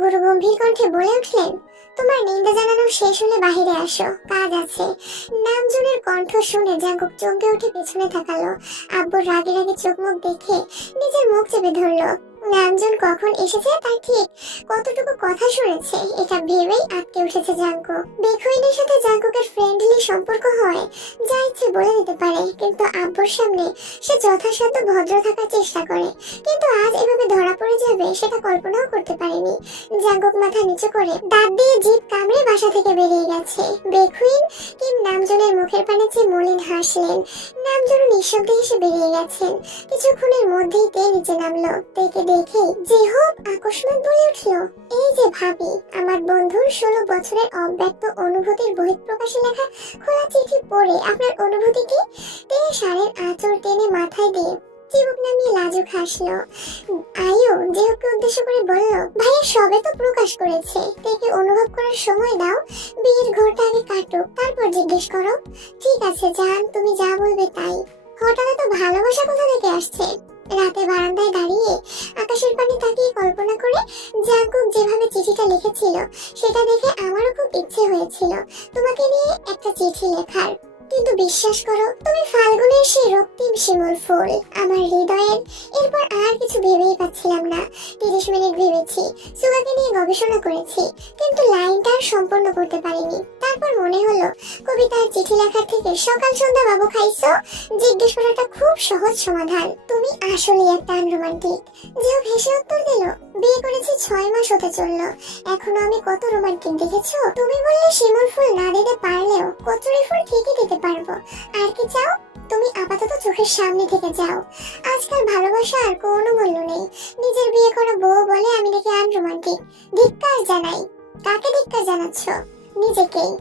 গুরু গম্ভীর কণ্ঠে বলে উঠলেন, তোমার নিন্দা জানানো শেষ হলে বাহিরে আসো, কাজ আছে। নামজনের কণ্ঠ শুনে জাঙ্কুক চমকে উঠে পেছনে তাকালো। আব্বুর রাগে রাগে চোখ মুখ দেখে নিজের মুখ চেপে ধরলো। নামজন কখন এসেছে তার ঠিক কতটুকু কথা শুনেছে এটা ভেবেই আটকে উঠেছে জাঙ্কুক। বেখুইনের সাথে জাঙ্কুকের ফ্রেন্ডলি সম্পর্ক হয়, যা ইচ্ছে বলে দিতে পারে, কিন্তু আব্বুর সামনে সে যথাসাধ্য ভদ্র থাকার চেষ্টা করে। কিন্তু আজ এভাবে ধরা পড়ে যাবে সেটা কল্পনাও করতে পারেনি। জাঙ্কুক মাথা নিচু করে দাঁত দিয়ে জিভ কামড়ে বাসা থেকে বেরিয়ে গেছে। বেখুইন কিম নামজনের মুখের পানে চেয়ে মলিন হাসলেন। নামজন নিঃশব্দে হেসে বেরিয়ে গেছেন। কিছুক্ষণের মধ্যেই তে নিচে নামলো। তেকে দেখে জিহব আকস্মাৎ বলে উঠলো, এই যে ভাবি, আমার বন্ধুর 16 বছরের অব্যক্ত অনুভূতির বহিঃপ্রকাশে লেখা খোলা চিঠি পড়ে আপনার অনুভূতি কি? তে শাড়ির আঁচড় টেনে মাথায় দিয়ে চিবুক নামিয়ে লাজুক হাসলো। আয়ু জিহবকে উদ্দেশ্য করে বলল, ভাইয়া সবে তো প্রকাশ করেছে, তেকে অনুভব করার সময় দাও। বিয়ের ঘরটা আগে কাটুক, তারপর জিজ্ঞেস করো। ঠিক আছে জান, তুমি যা বলবে তাই। হঠাৎ তো ভালোবাসা কোথা থেকে আসছে? রাতে বারান্দায় দাঁড়িয়ে আকাশের পানে তাকিয়ে কল্পনা করে জাঙ্কুক যেভাবে চিঠিটা লিখেছিল সেটা দেখে আমারও খুব ইচ্ছে হয়েছিল তোমাকে নিয়ে একটা চিঠি লেখার। কিন্তু বিশ্বাস করো, তুমি ফাল্গুনের সেই রক্তিম শিমুল ফুল আমার হৃদয়ের। এরপর আর কিছু ভেবেই পাচ্ছিলাম না। 30 মিনিট ভেবেছি, সুগাকে নিয়ে গবেষণা করেছি, কিন্তু লাইনটা আর সম্পূর্ণ করতে পারিনি। তারপর মনে হলো কবিতার চিঠি লেখার থেকে সকাল সন্ধ্যা বাবু খাইছো জিজ্ঞেস করাটা খুব সহজ সমাধান। তুমি আসলে একটা আনরোমান্টিক। যেও ভেসে উত্তর দিল, বিয়ে করেছি 6 মাস হতে চললো, এখনো আমি কত রোমান্টিক দেখেছো? তুমি বললে শিমুল ফুল না দিতে পারলেও কচুরি ফুল ঠিকই দিতে পারবো। আর কি চাও? তুমি আপাতত চোখের সামনে থেকে যাও। আজকাল ভালোবাসা আর কোনো মূল্য নেই। নিজের বিয়ে করা বউ বলে আমি নাকি আনরোমান্টিক। ধিক্কার জানাই। কাকে ধিক্কার জানাচ্ছ? নিজেকেই।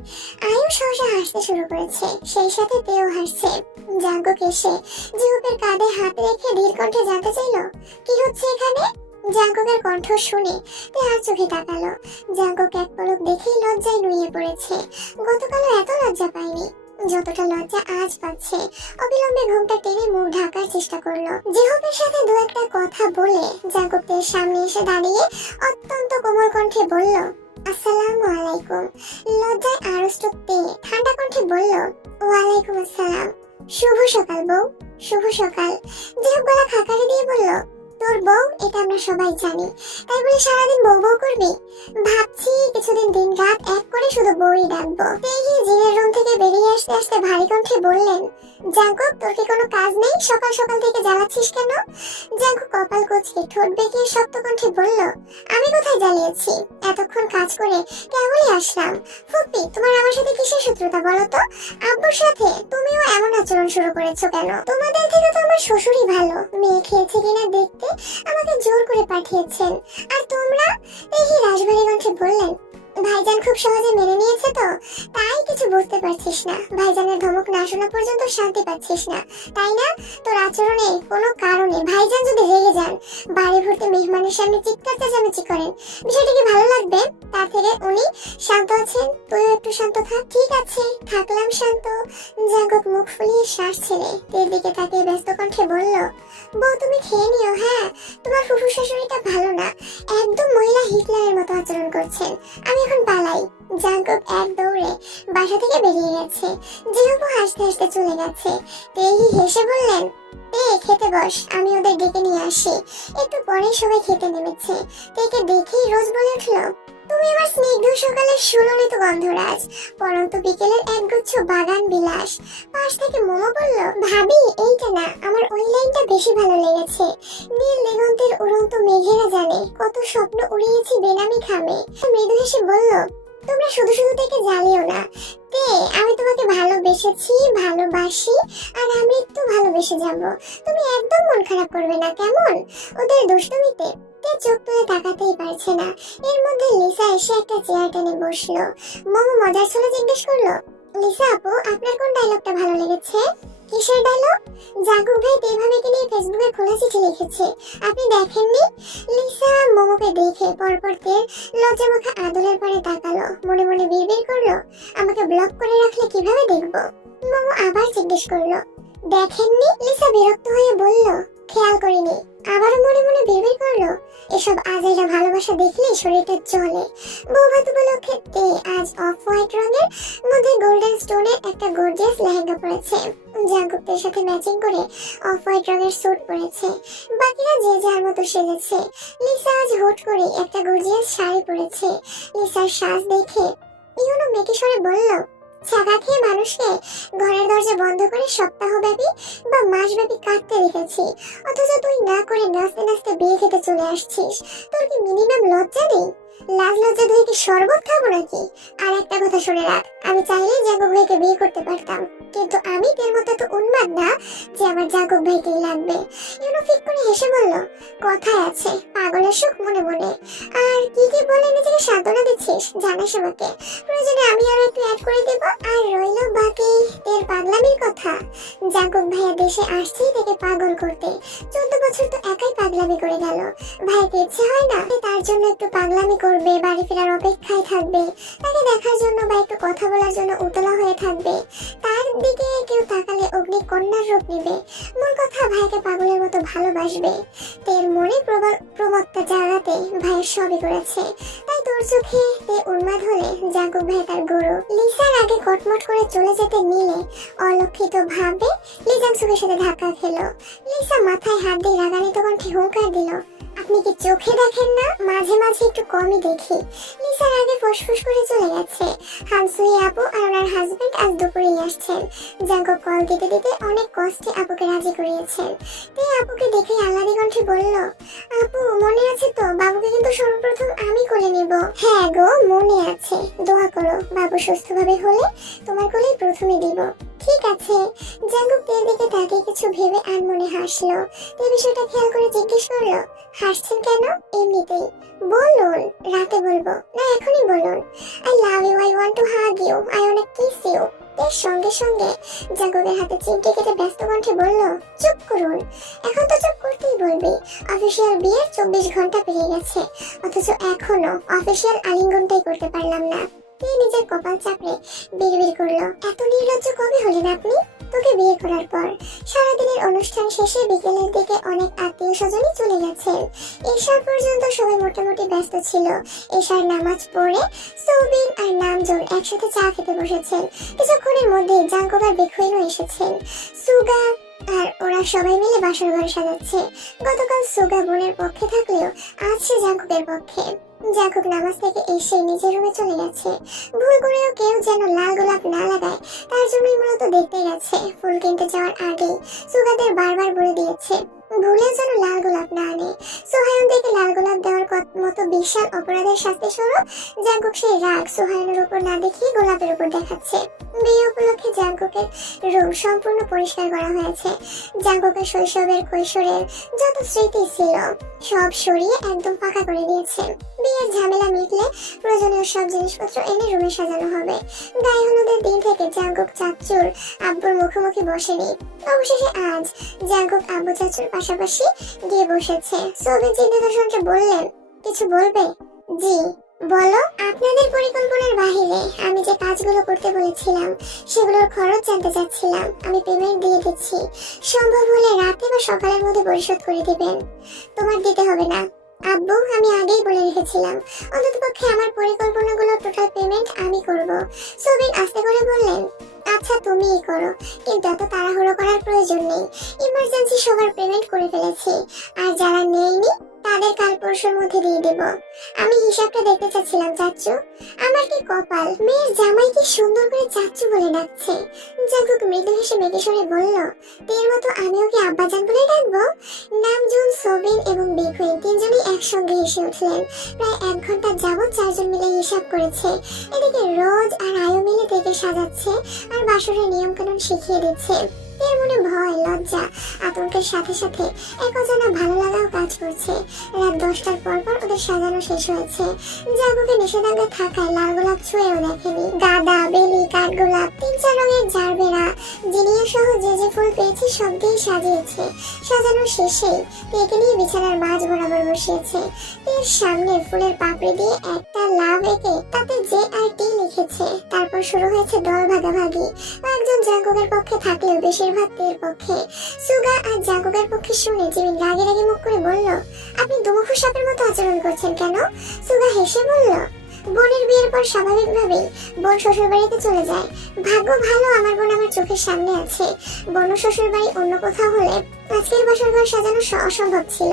আয়ু সহসা হাসতে শুরু করেছে, সেই সাথে তেও হাসছে। জাঙ্কুক এসে জিহুপের কাঁধে হাত রেখে ধীর কণ্ঠে জানতে চাইল, কি হচ্ছে এখানে? জাঙ্কুকের কণ্ঠ শুনে তে আর চোখে তাকালো। জাঙ্কুক এক পলক দেখেই লজ্জায় নুয়ে পড়েছে। গতকালও এত লজ্জা পায়নি যতটা লজ্জা আজ পাচ্ছে। অবিলম্বে ঘুমটা টেনে মুখ ঢাকার চেষ্টা করলো। জিহুপের সাথে দু একটা কথা বলে জাঙ্কুক তের সামনে এসে দাঁড়িয়ে অত্যন্ত কোমল কণ্ঠে বলল, আসসালামু আলাইকুম। লজ্জায় আড়ষ্ট তে ঠান্ডা কণ্ঠে বলল, ওয়ালাইকুম আসসালাম। শুভ সকাল বউ। শুভ সকাল। জিহুপ গলা খাকারি দিয়ে বলল, তোর বউ এটা আমরা সবাই জানি, তাই বলে সারাদিন বউ বউ করবি? ভাবছি কিছুদিন দিন রাত এক করে শুধু বউই ডাকবো। তেহি জিনের রুম থেকে বেরিয়ে আসতে আসতে ভারী কণ্ঠে বললেন, জাঙ্কুক তোর কি কোনো কাজ নেই? সকাল সকাল থেকে জ্বালাচ্ছিস কেন? জাঙ্কুক কপাল কুঁচকে ঠোঁট বেঁকিয়ে শক্ত কণ্ঠে বলল, আমি কোথায় জ্বালিয়েছি? এতক্ষণ কাজ করে কেবলই আসলাম। ফুপি, তোমার আমার সাথে কিসের শত্রুতা বলো তো? আব্বুর সাথে তুমিও এমন আচরণ শুরু করেছো কেন? তোমাদের থেকে তো আমার শ্বশুরই ভালো, মেয়ে খেয়েছে কিনা দেখতে আমাকে জোর করে পাঠিয়েছেন। আর তোমরা? এই রাজবাড়ি কণ্ঠে বললেন, ভাইজান খুব সহজে মেনে নিয়েছে তো, তাই কিছু বুঝতে পারছিস না। ভাইজানের ধমক না শোনা পর্যন্ত শান্তি পাচ্ছিস না, তাই না? তোর আচরণে কোনো কারণে ভাইজান যদি রেগে যান, বাড়ি ভর্তি মেহমানের সামনে চিৎকার চেঁচামেচি করেন, বিষয়টা কি ভালো লাগবে? তার থেকে উনি শান্ত আছেন, তুইও একটু শান্ত থাক। ঠিক আছে, থাকলাম শান্ত। জাঙ্কুক মুখ ফুলিয়ে শ্বাস ছেড়ে তের দিকে তাকিয়ে ব্যস্ত কণ্ঠে বলল, বউ তুমি খেয়ে নিও। হ্যাঁ, তোমার ফুফু শাশুড়িটা ভালো না, একদম মহিলা হিটলারের মতো আচরণ করছেন। আমি এখন পালাই। জাঙ্কুক এক দৌড়ে বাসা থেকে বেরিয়ে গেছে। জিহুপও হাসতে হাসতে চলে গেছে। তেহি হেসে বললেন, খেতে বস, আমি ওদের ডেকে নিয়ে আসি। একটু পরে সবাই খেতে নেমেছে। তেকে দেখেই রোজ বলে উঠল, তুমি আমার স্নিগ্ধ সকালের সুললিত গন্ধরাজ, পরন্ত বিকেলের একগুচ্ছ বাগান বিলাস। পাশ থেকে মোমো বলল, ভাবি এইটা না, আমার ওই লাইনটা বেশি ভালো লেগেছে। নীল দিগন্তের উড়ন্ত মেঘেরা জানে কত স্বপ্ন উড়িয়েছি বেনামি খামে। মৃদু হেসে বলল, তোমরা শুধু শুধু থেকে জ্বালিও না। আমি তোমাকে ভালোবেসেছি, ভালোবাসি, আর আমি একটু ভালোবেসে যাব। তুমি একদম মন খারাপ করবে না কেমন ওদের দুষ্টুমিতে? চোখ তুলে তাকাতেই পারছে না। এর মধ্যে লিসা এসে একটা চেয়ার টেনে বসলো। মোমো মজার ছলে জিজ্ঞেস করলো, লিসা আপু, আপনার কোন ডায়লগটা ভালো লেগেছে? কিসের ডায়লগ? জাঙ্কুক ভাই তেভাবেকে নিয়ে ফেসবুকে খোলা চিঠি লিখেছে, আপনি দেখেননি? লিসা মোমোকে দেখে পরপর তের লজ্জামাখা আদলের পারে তাকালো। মনে মনে বিড়বিড় করলো, আমাকে ব্লক করে রাখলে কিভাবে দেখবো? মোমো আবার জিজ্ঞেস করলো, দেখেননি? লিসা বিরক্ত হয়ে বলল, খেয়াল করিনি। আবারও মনে মনে বিড়বিড় করলো, এসব আজাইরা ভালোবাসা দেখলে শরীরটা চলে। বৌভাত উপলক্ষে তে আজ অফ হোয়াইট রঙের মধ্যে গোল্ডেন স্টোনের একটা গর্জিয়াস লেহেঙ্গা পরেছে। জাঙ্কুকের সাথে ম্যাচিং করে অফ হোয়াইট রঙের স্যুট পরেছে। বাকিরা যে যার মতো সেজেছে। লিসা আজ হুট করে একটা গর্জিয়াস শাড়ি পরেছে। লিসার সাজ দেখে ইউনো মেকি স্বরে বলল, ছাগা খেয়ে মানুষকে ঘরের দরজা বন্ধ করে সপ্তাহব্যাপী বা মাসব্যাপী কাটতে দেখেছি, অথচ তুই না করে নাচতে নাচতে বিয়ে খেতে চলে আসছিস। তোর কি মিনিমাম লজ্জা নেই? লাজ লজ্জা ধরে কি শরবত খাবো নাকি? আর একটা কথা শুনে রাখ, আমি চাইলেই জাঙ্কুক ভাইকে বিয়ে করতে পারতাম, কিন্তু আমি তোর মতো তো উন্মাদ না যে আমার জাঙ্কুক ভাইকেই লাগবে। ইউনো ফিক করে হেসে বলল, কথায় আছে পাগলের সুখ মনে মনে। আর কি কি বলে নিজেকে সান্ত্বনা দিচ্ছিস জানিস আমাকে, প্রয়োজনে আমি আরো একটু অ্যাড করে দেব। আর রইল বাকি এর পাগলামির কথা। জাঙ্কুক ভাইয়া দেশে আসছেই তাকে পাগল করতে। 14 বছর তো একাই পাগলামি করে গেল। ভাইকে ইচ্ছে হয় না তার জন্য একটু পাগলামি করবে, বাড়ি ফেরার অপেক্ষায় থাকবে, তাকে দেখার জন্য বা একটু কথা বলার জন্য উতলা হয়ে থাকবে। তার দিকে কেউ তাকালে অগ্নি কন্যার রূপ নেবে। মূল কথা, ভাইকে পাগলের মতো ভালোবাসবে। তের মনে প্রবল প্রমত্তা জাগাতে ভাইয়ের সবই করেছে। তাই তোর চোখে তে উন্মাদ হলে জাঙ্কুক ভাই তার গরু। লিসার আগে কটমট করে চলে যেতে নিলে অলক্ষিত ভাবে লিজাংসুকের সাথে ধাক্কা খেলো। লিসা মাথায় হাত দিয়ে রাগান্বিত কণ্ঠে হুঙ্কার দিল, আপনি কি চোখে দেখেন না? মাঝে মাঝে একটু কমই দেখি। লিসার আগে ফুসফুস করে চলে গেছে। হানসুই আপু আর ওনার হাজবেন্ড আজ দুপুরেই আসছেন। জাঙ্কুক কল দিতে দিতে অনেক কষ্টে আপুকে রাজি করিয়েছেন। তাই আপুকে দেখে আহ্লাদি কণ্ঠে বলল, আপু মনে আছে তো? বাবুকে কিন্তু সর্বপ্রথম আমি কোলে নেব। হ্যাঁ গো, মনে আছে। দোয়া করো বাবু সুস্থভাবে হলে তোমার কোলেই প্রথমে দিব। ঠিক আছে। জাঙ্কুক তের দিকে তাকিয়ে কিছু ভেবে আর মনে হাসলো। এই বিষয়টা খেয়াল করে জিজ্ঞেস করলো, হাসছেন কেন? এমনিতেই। বলুন। রাতে বলবো না এখনই বলুন। I love you, I want to hug you, I want to kiss you. এর সঙ্গে সঙ্গে জাঙ্কুকের হাতে চিমটি কেটে ব্যস্ত কণ্ঠে বলল, চুপ করুন। এখন তো চুপ করতেই বলবি। অফিসিয়াল বিয়ের 24 ঘন্টা পেরিয়ে গেছে, অথচ এখনো অফিসিয়াল আলিঙ্গনটাই করতে পারলাম না। তুই নিজের কপাল চাপড়ে বিড়বিড় করলো, এত নির্লজ্জ কবে হলেন আপনি? তোকে বিয়ে করার পর সারাদিনের অনুষ্ঠান শেষে বিকেলের দিকে অনেক আত্মীয় স্বজনই চলে গেছেন। এশার পর্যন্ত সবাই মোটামুটি ব্যস্ত ছিল। এশার নামাজ পড়ে সৌবিন আর নামজন একসাথে চা খেতে বসেছেন। কিছুক্ষণের মধ্যে জাঙ্কুক আর বেখুইনও এসেছেন। সুগা আর ওরা সবাই মিলে বাসর ঘর সাজাচ্ছে। গতকাল সুগা বোনের পক্ষে থাকলেও আজ সে জাঙ্কুকের পক্ষে। জাঙ্কুক নামাজ থেকে এসে নিজের রুমে চলে গেছে। ভুল করেও কেউ যেন লাল গোলাপ না লাগায় তার জন্যই মূলত দেখতে গেছে। ফুল কিনতে যাওয়ার আগেই সুগাদের বারবার বলে দিয়েছে ভুলে যেন লাল গোলাপ না আনে। সোহায়ন থেকে লাল গোলাপ দেওয়ার মতো বিশাল অপরাধের শাস্তি স্বরূপ জাঙ্কুক সেই রাগ সোহায়নের উপর না দেখিয়ে গোলাপের উপর দেখাচ্ছে। বিয়ে উপলক্ষে জাঙ্কুকের রুম সম্পূর্ণ পরিষ্কার করা হয়েছে। জাঙ্কুকের শৈশবের কৈশোরের যত স্মৃতি ছিল সব সরিয়ে একদম ফাঁকা করে দিয়েছে। বিয়ের ঝামেলা মিটলে প্রয়োজনীয় সব জিনিসপত্র এনে রুমে সাজানো হবে। গায়ে হলুদের দিন থেকে জাঙ্কুক চাচুর আব্বুর মুখোমুখি বসেনি। অবশেষে আজ জাঙ্কুক আব্বু চাচুর পাশাপাশি গিয়ে বসেছে। সৌবিন চিন্তিত শুনতে বললেন, কিছু বলবে? জি বলো। আপনাদের পরিকল্পনার বাহিরে আমি যে কাজগুলো করতে বলেছিলাম সেগুলোর খরচ জানতে চাচ্ছিলাম। আমি পেমেন্ট দিয়ে দিচ্ছি, সম্ভব হলে রাতে বা সকালের মধ্যে পরিশোধ করে দিবেন। তোমার দিতে হবে না আব্বু, আমি আগেই বলে রেখেছিলাম অন্ততপক্ষে আমার পরিকল্পনাগুলোর টোটাল পেমেন্ট আমি করব। সৌবিন আস্তে করে বললেন, আচ্ছা তুমিই করো, কিন্তু এত তাড়াহুড়ো করার প্রয়োজন নেই। ইমার্জেন্সি সবার পেমেন্ট করে ফেলেছি, আর যারা নেয়নি তাদের কাল পরশুর মধ্যে দিয়ে দেব। আমি হিসাবটা দেখতে চাচ্ছিলাম চাচ্চু। আমার কি কপাল, মেয়ের জামাই কি সুন্দর করে চাচ্চু বলে ডাকছে। জাঙ্কুক মৃদু হেসে মেঘেশ্বরে বলল, এর মতো আমিও কি আব্বাজান বলে ডাকবো? নামজুন, সৌবিন এবং বেকুইন তিনজনই একসঙ্গে হেসে উঠলেন। প্রায় 1 ঘন্টা যাবৎ চারজন মিলে হিসাব করেছে। এদিকে রোজ আর আয়ু মিলে থেকে সাজাচ্ছে আর বাসরের নিয়ম কানুন শিখিয়ে দিচ্ছে। এর মনে ভয়, লজ্জা, আতঙ্কের সাথে সাথে এক অজানা ভালো লাগাও কাজ করছে। রাত 10টার পর ওদের সাজানো শেষ হয়েছে। জাঙ্কুকে নিষেধাজ্ঞা থাকায় লাল গোলাপ ছুঁয়েও দেখেনি। গাঁদা, বেলি, কাঠগোলাপ, 3-4 রঙের জারবেরা, জিনিয়া সহ যে যে ফুল পেয়েছে সব দিয়ে সাজিয়েছে। সাজানোর শেষেই তেকে নিয়ে বিছানার মাঝ বরাবর বসিয়েছে। এর সামনে ফুলের পাপড়ি দিয়ে একটা লাভ এঁকে তাতে যে আর টি লিখে রেখেছে। তারপর শুরু হয়েছে দল ভাগাভাগি। একজন জাঙ্কুকের পক্ষে থাকলেও বেশিরভাগ তের পক্ষে। সুগা আর জাঙ্কুকের পক্ষে শুনে জিমিন রাগে রাগে মুখ করে বলল, আপনি দুমুখো সাপের মতো আচরণ করছেন কেন? সুগা হেসে বলল, বোনের বিয়ের পর স্বাভাবিকভাবেই বোন শ্বশুর বাড়িতে চলে যায়। ভাগ্য ভালো আমার বোন আমার চোখের সামনে আছে। বোন শ্বশুর বাড়ি অন্য কোথাও হলে আজকের বাসর ঘর সাজানো অসম্ভব ছিল।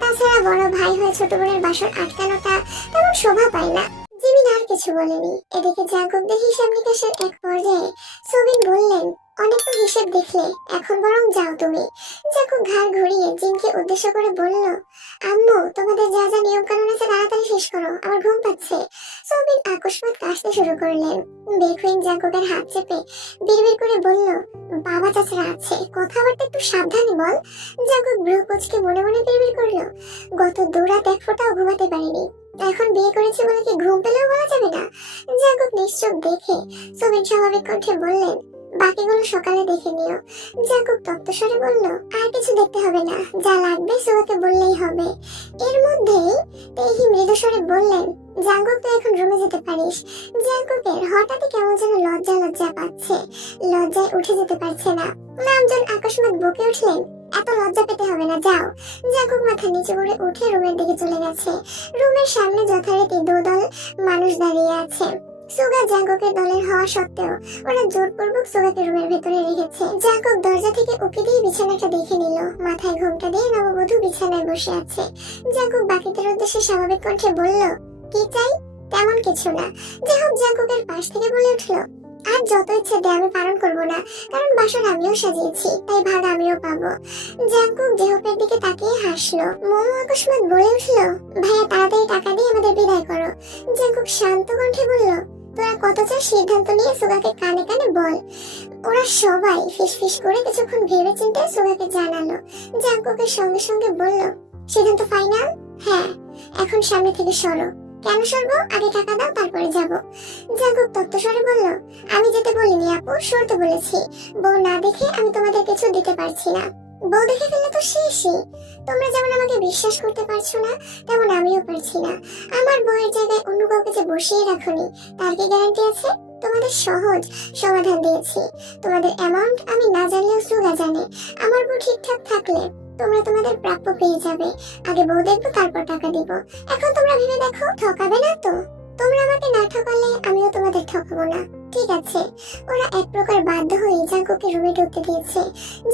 তাছাড়া বড় ভাই হয়ে ছোট বোনের বাসর আটকানোটা তেমন শোভা পায় না। জিমিন আর কিছু বলেনি। এদিকে জাঙ্কুকদের হিসাব নিকাশের এক পর্যায়ে সোবিন বললেন, অনেক তো হিসেব দেখলে, এখন বরং যাও তুমি। জাঙ্কুক ঘাড় ঘুরিয়ে জিনকে উদ্দেশ্য করে বলল, আম্মু তোমাদের যা যা নিয়ম কানুন আছে তাড়াতাড়ি শেষ করো, আমার ঘুম পাচ্ছে। সোবিন আকস্মাৎ কাশতে শুরু করলেন। বেকুইন জাঙ্কুকের হাত চেপে বিড়বিড় করে বলল, বাবা চাচারা আছে, কথাবার্তা একটু সাবধানে বল। জাঙ্কুক ভ্রু কুঁচকে মনে মনে বিড়বিড় করলো, গত 2 রাত এক ফোঁটাও ঘুমাতে পারিনি, এখন বিয়ে করেছি বলে কি ঘুম পেলেও বলা যাবে না? জাঙ্কুক নিশ্চুপ দেখে সোবিন স্বাভাবিক কণ্ঠে বললেন, বাকিগুলো সকালে দেখে নিও। জাঙ্কুক তপ্তস্বরে বলল, আর কিছু দেখতে হবে না, যা লাগবে সুগাকে বললেই হবে। এর মধ্যেই তেহি মৃদু স্বরে বললেন, জাঙ্কুক তো এখন রুমে যেতে পারিস। জাঙ্কুকের হঠাৎই কেমন যেন লজ্জা লজ্জা পাচ্ছে, লজ্জায় উঠে যেতে পারছে না। নামজন আকস্মাৎ বকে উঠলেন, এত লজ্জা পেতে হবে না, যাও। জাঙ্কুক মাথা নিচু করে উঠে রুমের দিকে চলে গেছে। রুমের সামনে যথারীতি 2 দল মানুষ দাঁড়িয়ে আছে। সুগা জাঙ্কুকের দলের হওয়া সত্ত্বেও ওরা জোরপূর্বক সুগাকে রুমের ভেতরে রেখেছে। জাঙ্কুক দরজা থেকে উকি দিয়ে বিছানাটা দেখে নিল। মাথায় ঘোমটা দিয়ে নববধূ বিছানায় বসে আছে। জাঙ্কুক বাকিদের উদ্দেশ্যে স্বাভাবিক কণ্ঠে বলল, কি চাই? তেমন কিছু না। যাহোক জাঙ্কুকের পাশ থেকে বলে উঠল, আর যত ইচ্ছে দে, আমি পালন করবো না, কারণ বাসর আমিও সাজিয়েছি, তাই ভাগ আমিও পাবো। জাঙ্কুক জেহপের দিকে তাকিয়ে হাসলো। মোমো আকস্মাৎ বলে উঠল, ভাইয়া তাড়াতাড়ি টাকা দিয়ে আমাদের বিদায় করো। জাঙ্কুক শান্ত কণ্ঠে বলল, তোরা কত চাস সিদ্ধান্ত নিয়ে সুগাকে কানে কানে বল। ওরা সবাই ফিসফিস করে কিছুক্ষণ ভেবে চিন্তে সুগাকে জানালো। জাঙ্কুকের সঙ্গে সঙ্গে বলল, সিদ্ধান্ত ফাইনাল? হ্যাঁ, এখন সামনে থেকে সরো। কেন সরবো? আগে টাকা দাও, তারপরে যাবো। জাঙ্কুক তত্ত্বস্বরে বলল, আমি যেতে বলিনি আপু, সরতে বলেছি। বউ না দেখে আমি তোমাদের কিছু দিতে পারছি না। বউ দেখে ফেললে তো শেষই। তোমরা যেমন আমাকে বিশ্বাস করতে পারছো না, তেমন আমিও পারছি না। আমার বউয়ের জায়গায় অন্য কাউকে যে বসিয়ে রাখোনি, তার কি গ্যারান্টি আছে? তোমাদের সহজ সমাধান দিয়েছি। তোমাদের অ্যামাউন্ট আমি না জানলেও সুগা জানে। আমার বউ ঠিকঠাক থাকলে তোমরা তোমাদের প্রাপ্য পেয়ে যাবে। আগে বউ দেখবো, তারপর টাকা দিব। এখন তোমরা ভেবে দেখো, ঠকাবে না তো? তোমরা আমাকে না ঠকালে আমিও তোমাদের ঠকাবো না, ঠিক আছে? ওরা এক প্রকার বাধ্য হয়ে জাঙ্কুকে রুমে ঢুকতে দিয়েছে।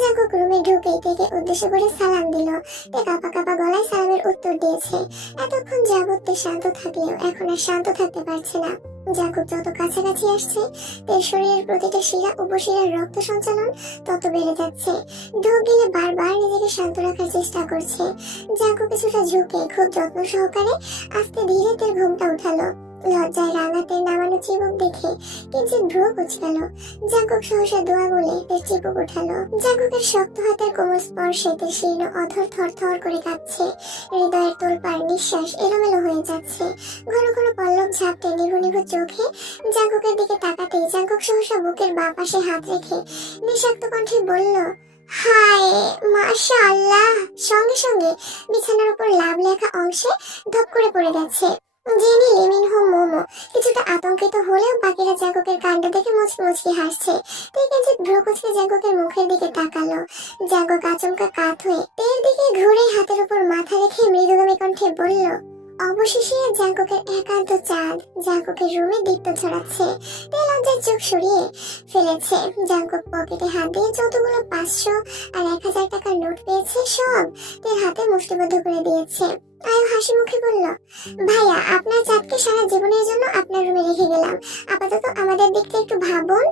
জাঙ্কুক রুমে ঢুকে তেকে উদ্দেশ্য করে সালাম দিল। তে কাঁপা কাঁপা গলায় সালামের উত্তর দিয়েছে। এতক্ষণ যাবত তে শান্ত থাকলেও এখন আর শান্ত থাকতে পারছে না। জাঙ্কুক যত কাছাকাছি আসছে, তের শরীরের প্রতিটা শিরা উপশিরার রক্ত সঞ্চালন তত বেড়ে যাচ্ছে। ঢোক গেলে বারবার নিজেকে শান্ত রাখার চেষ্টা করছে। জাঙ্কুক কিছুটা ঝুঁকে খুব যত্ন সহকারে আস্তে ধীরে তের ঘুমটা উঠালো। লজ্জায় রাঙাতে নামানো চিবুক দেখে কিঞ্চিত ভ্রু কুঁচকালো। জাঙ্কুক সহসা দোয়া বলে তের চিবুক উঠালো। জাঙ্কুকের শক্ত হাতের কোমল স্পর্শে তের শীর্ণ অধর থর থর করে কাঁপছে। হৃদয়ের তোলপাড় নিঃশ্বাস এলোমেলো হয়ে যাচ্ছে। ঘন ঘন পল্লব ঝাপটে নিভু নিভু চোখে জাঙ্কুকের দিকে তাকাতেই জাঙ্কুক সহসা বুকের বাঁ পাশে হাত রেখে নিঃশব্দ কণ্ঠে বলল, হায় মাশাআল্লাহ। সঙ্গে সঙ্গে বিছানার উপর লাভ লেখা অংশে ধপ করে পড়ে গেছে। জেনি, লিমিনহো, মোমো কিছুটা আতঙ্কিত হলেও বাকিরা জাঙ্কুকের কাণ্ড দেখে মুচকি হাসছে। তে কিঞ্চিত ভ্রু কুঁচকে জাঙ্কুকের মুখের দিকে তাকালো। জাঙ্কুক আচমকা কাত হয়ে তের দিকে ঘুরে হাতের উপর মাথা রেখে মৃদুগামী কণ্ঠে বলল, অবশেষে জাঙ্কুকের একান্ত চাঁদ জাঙ্কুকের রুমে দীপ্ত ছড়াচ্ছে। তে লজ্জায় চোখ সরিয়ে ফেলেছে। জাঙ্কুক পকেটে হাত দিয়ে যতগুলো 500 আর 1000 টাকার নোট পেয়েছে সব তের হাতে মুষ্টিবদ্ধ করে দিয়েছে। আয়ু হাসি মুখে বলল, ভাইয়া আপনার চাঁদকে সারা জীবনের জন্য আপনার রুমে রেখে গেলাম, আপাতত আমাদের দিকটা একটু ভাবুন।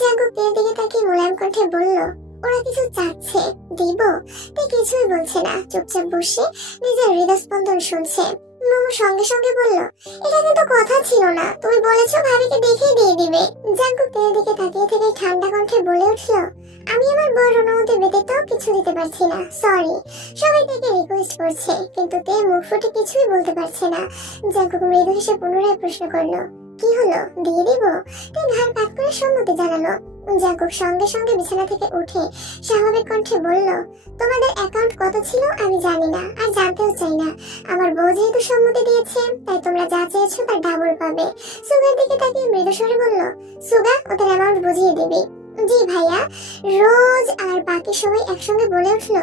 জাঙ্কুক তের দিকে তাকিয়ে মোলায়েম কণ্ঠে বলল, ওরা কিছু চাচ্ছে, দিব? তে কিছুই বলছে না, চুপচাপ বসে নিজের হৃদস্পন্দন শুনছে। মোমো সঙ্গে সঙ্গে বলল, এটা কিন্তু কথা ছিল না, তুমি বলেছো ভাবিকে দেখে দিয়ে দিবে। জাঙ্কুক তের দিকে তাকিয়ে থেকে ঠান্ডা কণ্ঠে বলে উঠল, আমি আমার বড় অনুমতি ব্যতীতও কিছু দিতে পারছি না, সরি। সবাই তাকে রিকোয়েস্ট করছে, কিন্তু তে মুখ ফুটে কিছুই বলতে পারছে না। জাঙ্কুক মৃদু হেসে পুনরায় প্রশ্ন করলো, কি হলো, দিয়ে দিব? তে ঘাড় কাত করে সম্মতি জানালো। জাঙ্কুক সঙ্গে সঙ্গে বিছানা থেকে উঠে স্বাভাবিক কণ্ঠে বলল, তোমাদের অ্যাকাউন্ট কত ছিল আমি জানি না, আর জানতেও চাই না। আমার বউ যেহেতু সম্মতি দিয়েছে, তাই তোমরা যা চেয়েছো তার ডাবল পাবে। সুগার দিকে তাকিয়ে মৃদু স্বরে বলল, সুগা ওদের অ্যামাউন্ট বুঝিয়ে দিবি। জি ভাইয়া। রোজ আর বাকি সবাই একসঙ্গে বলে উঠলো,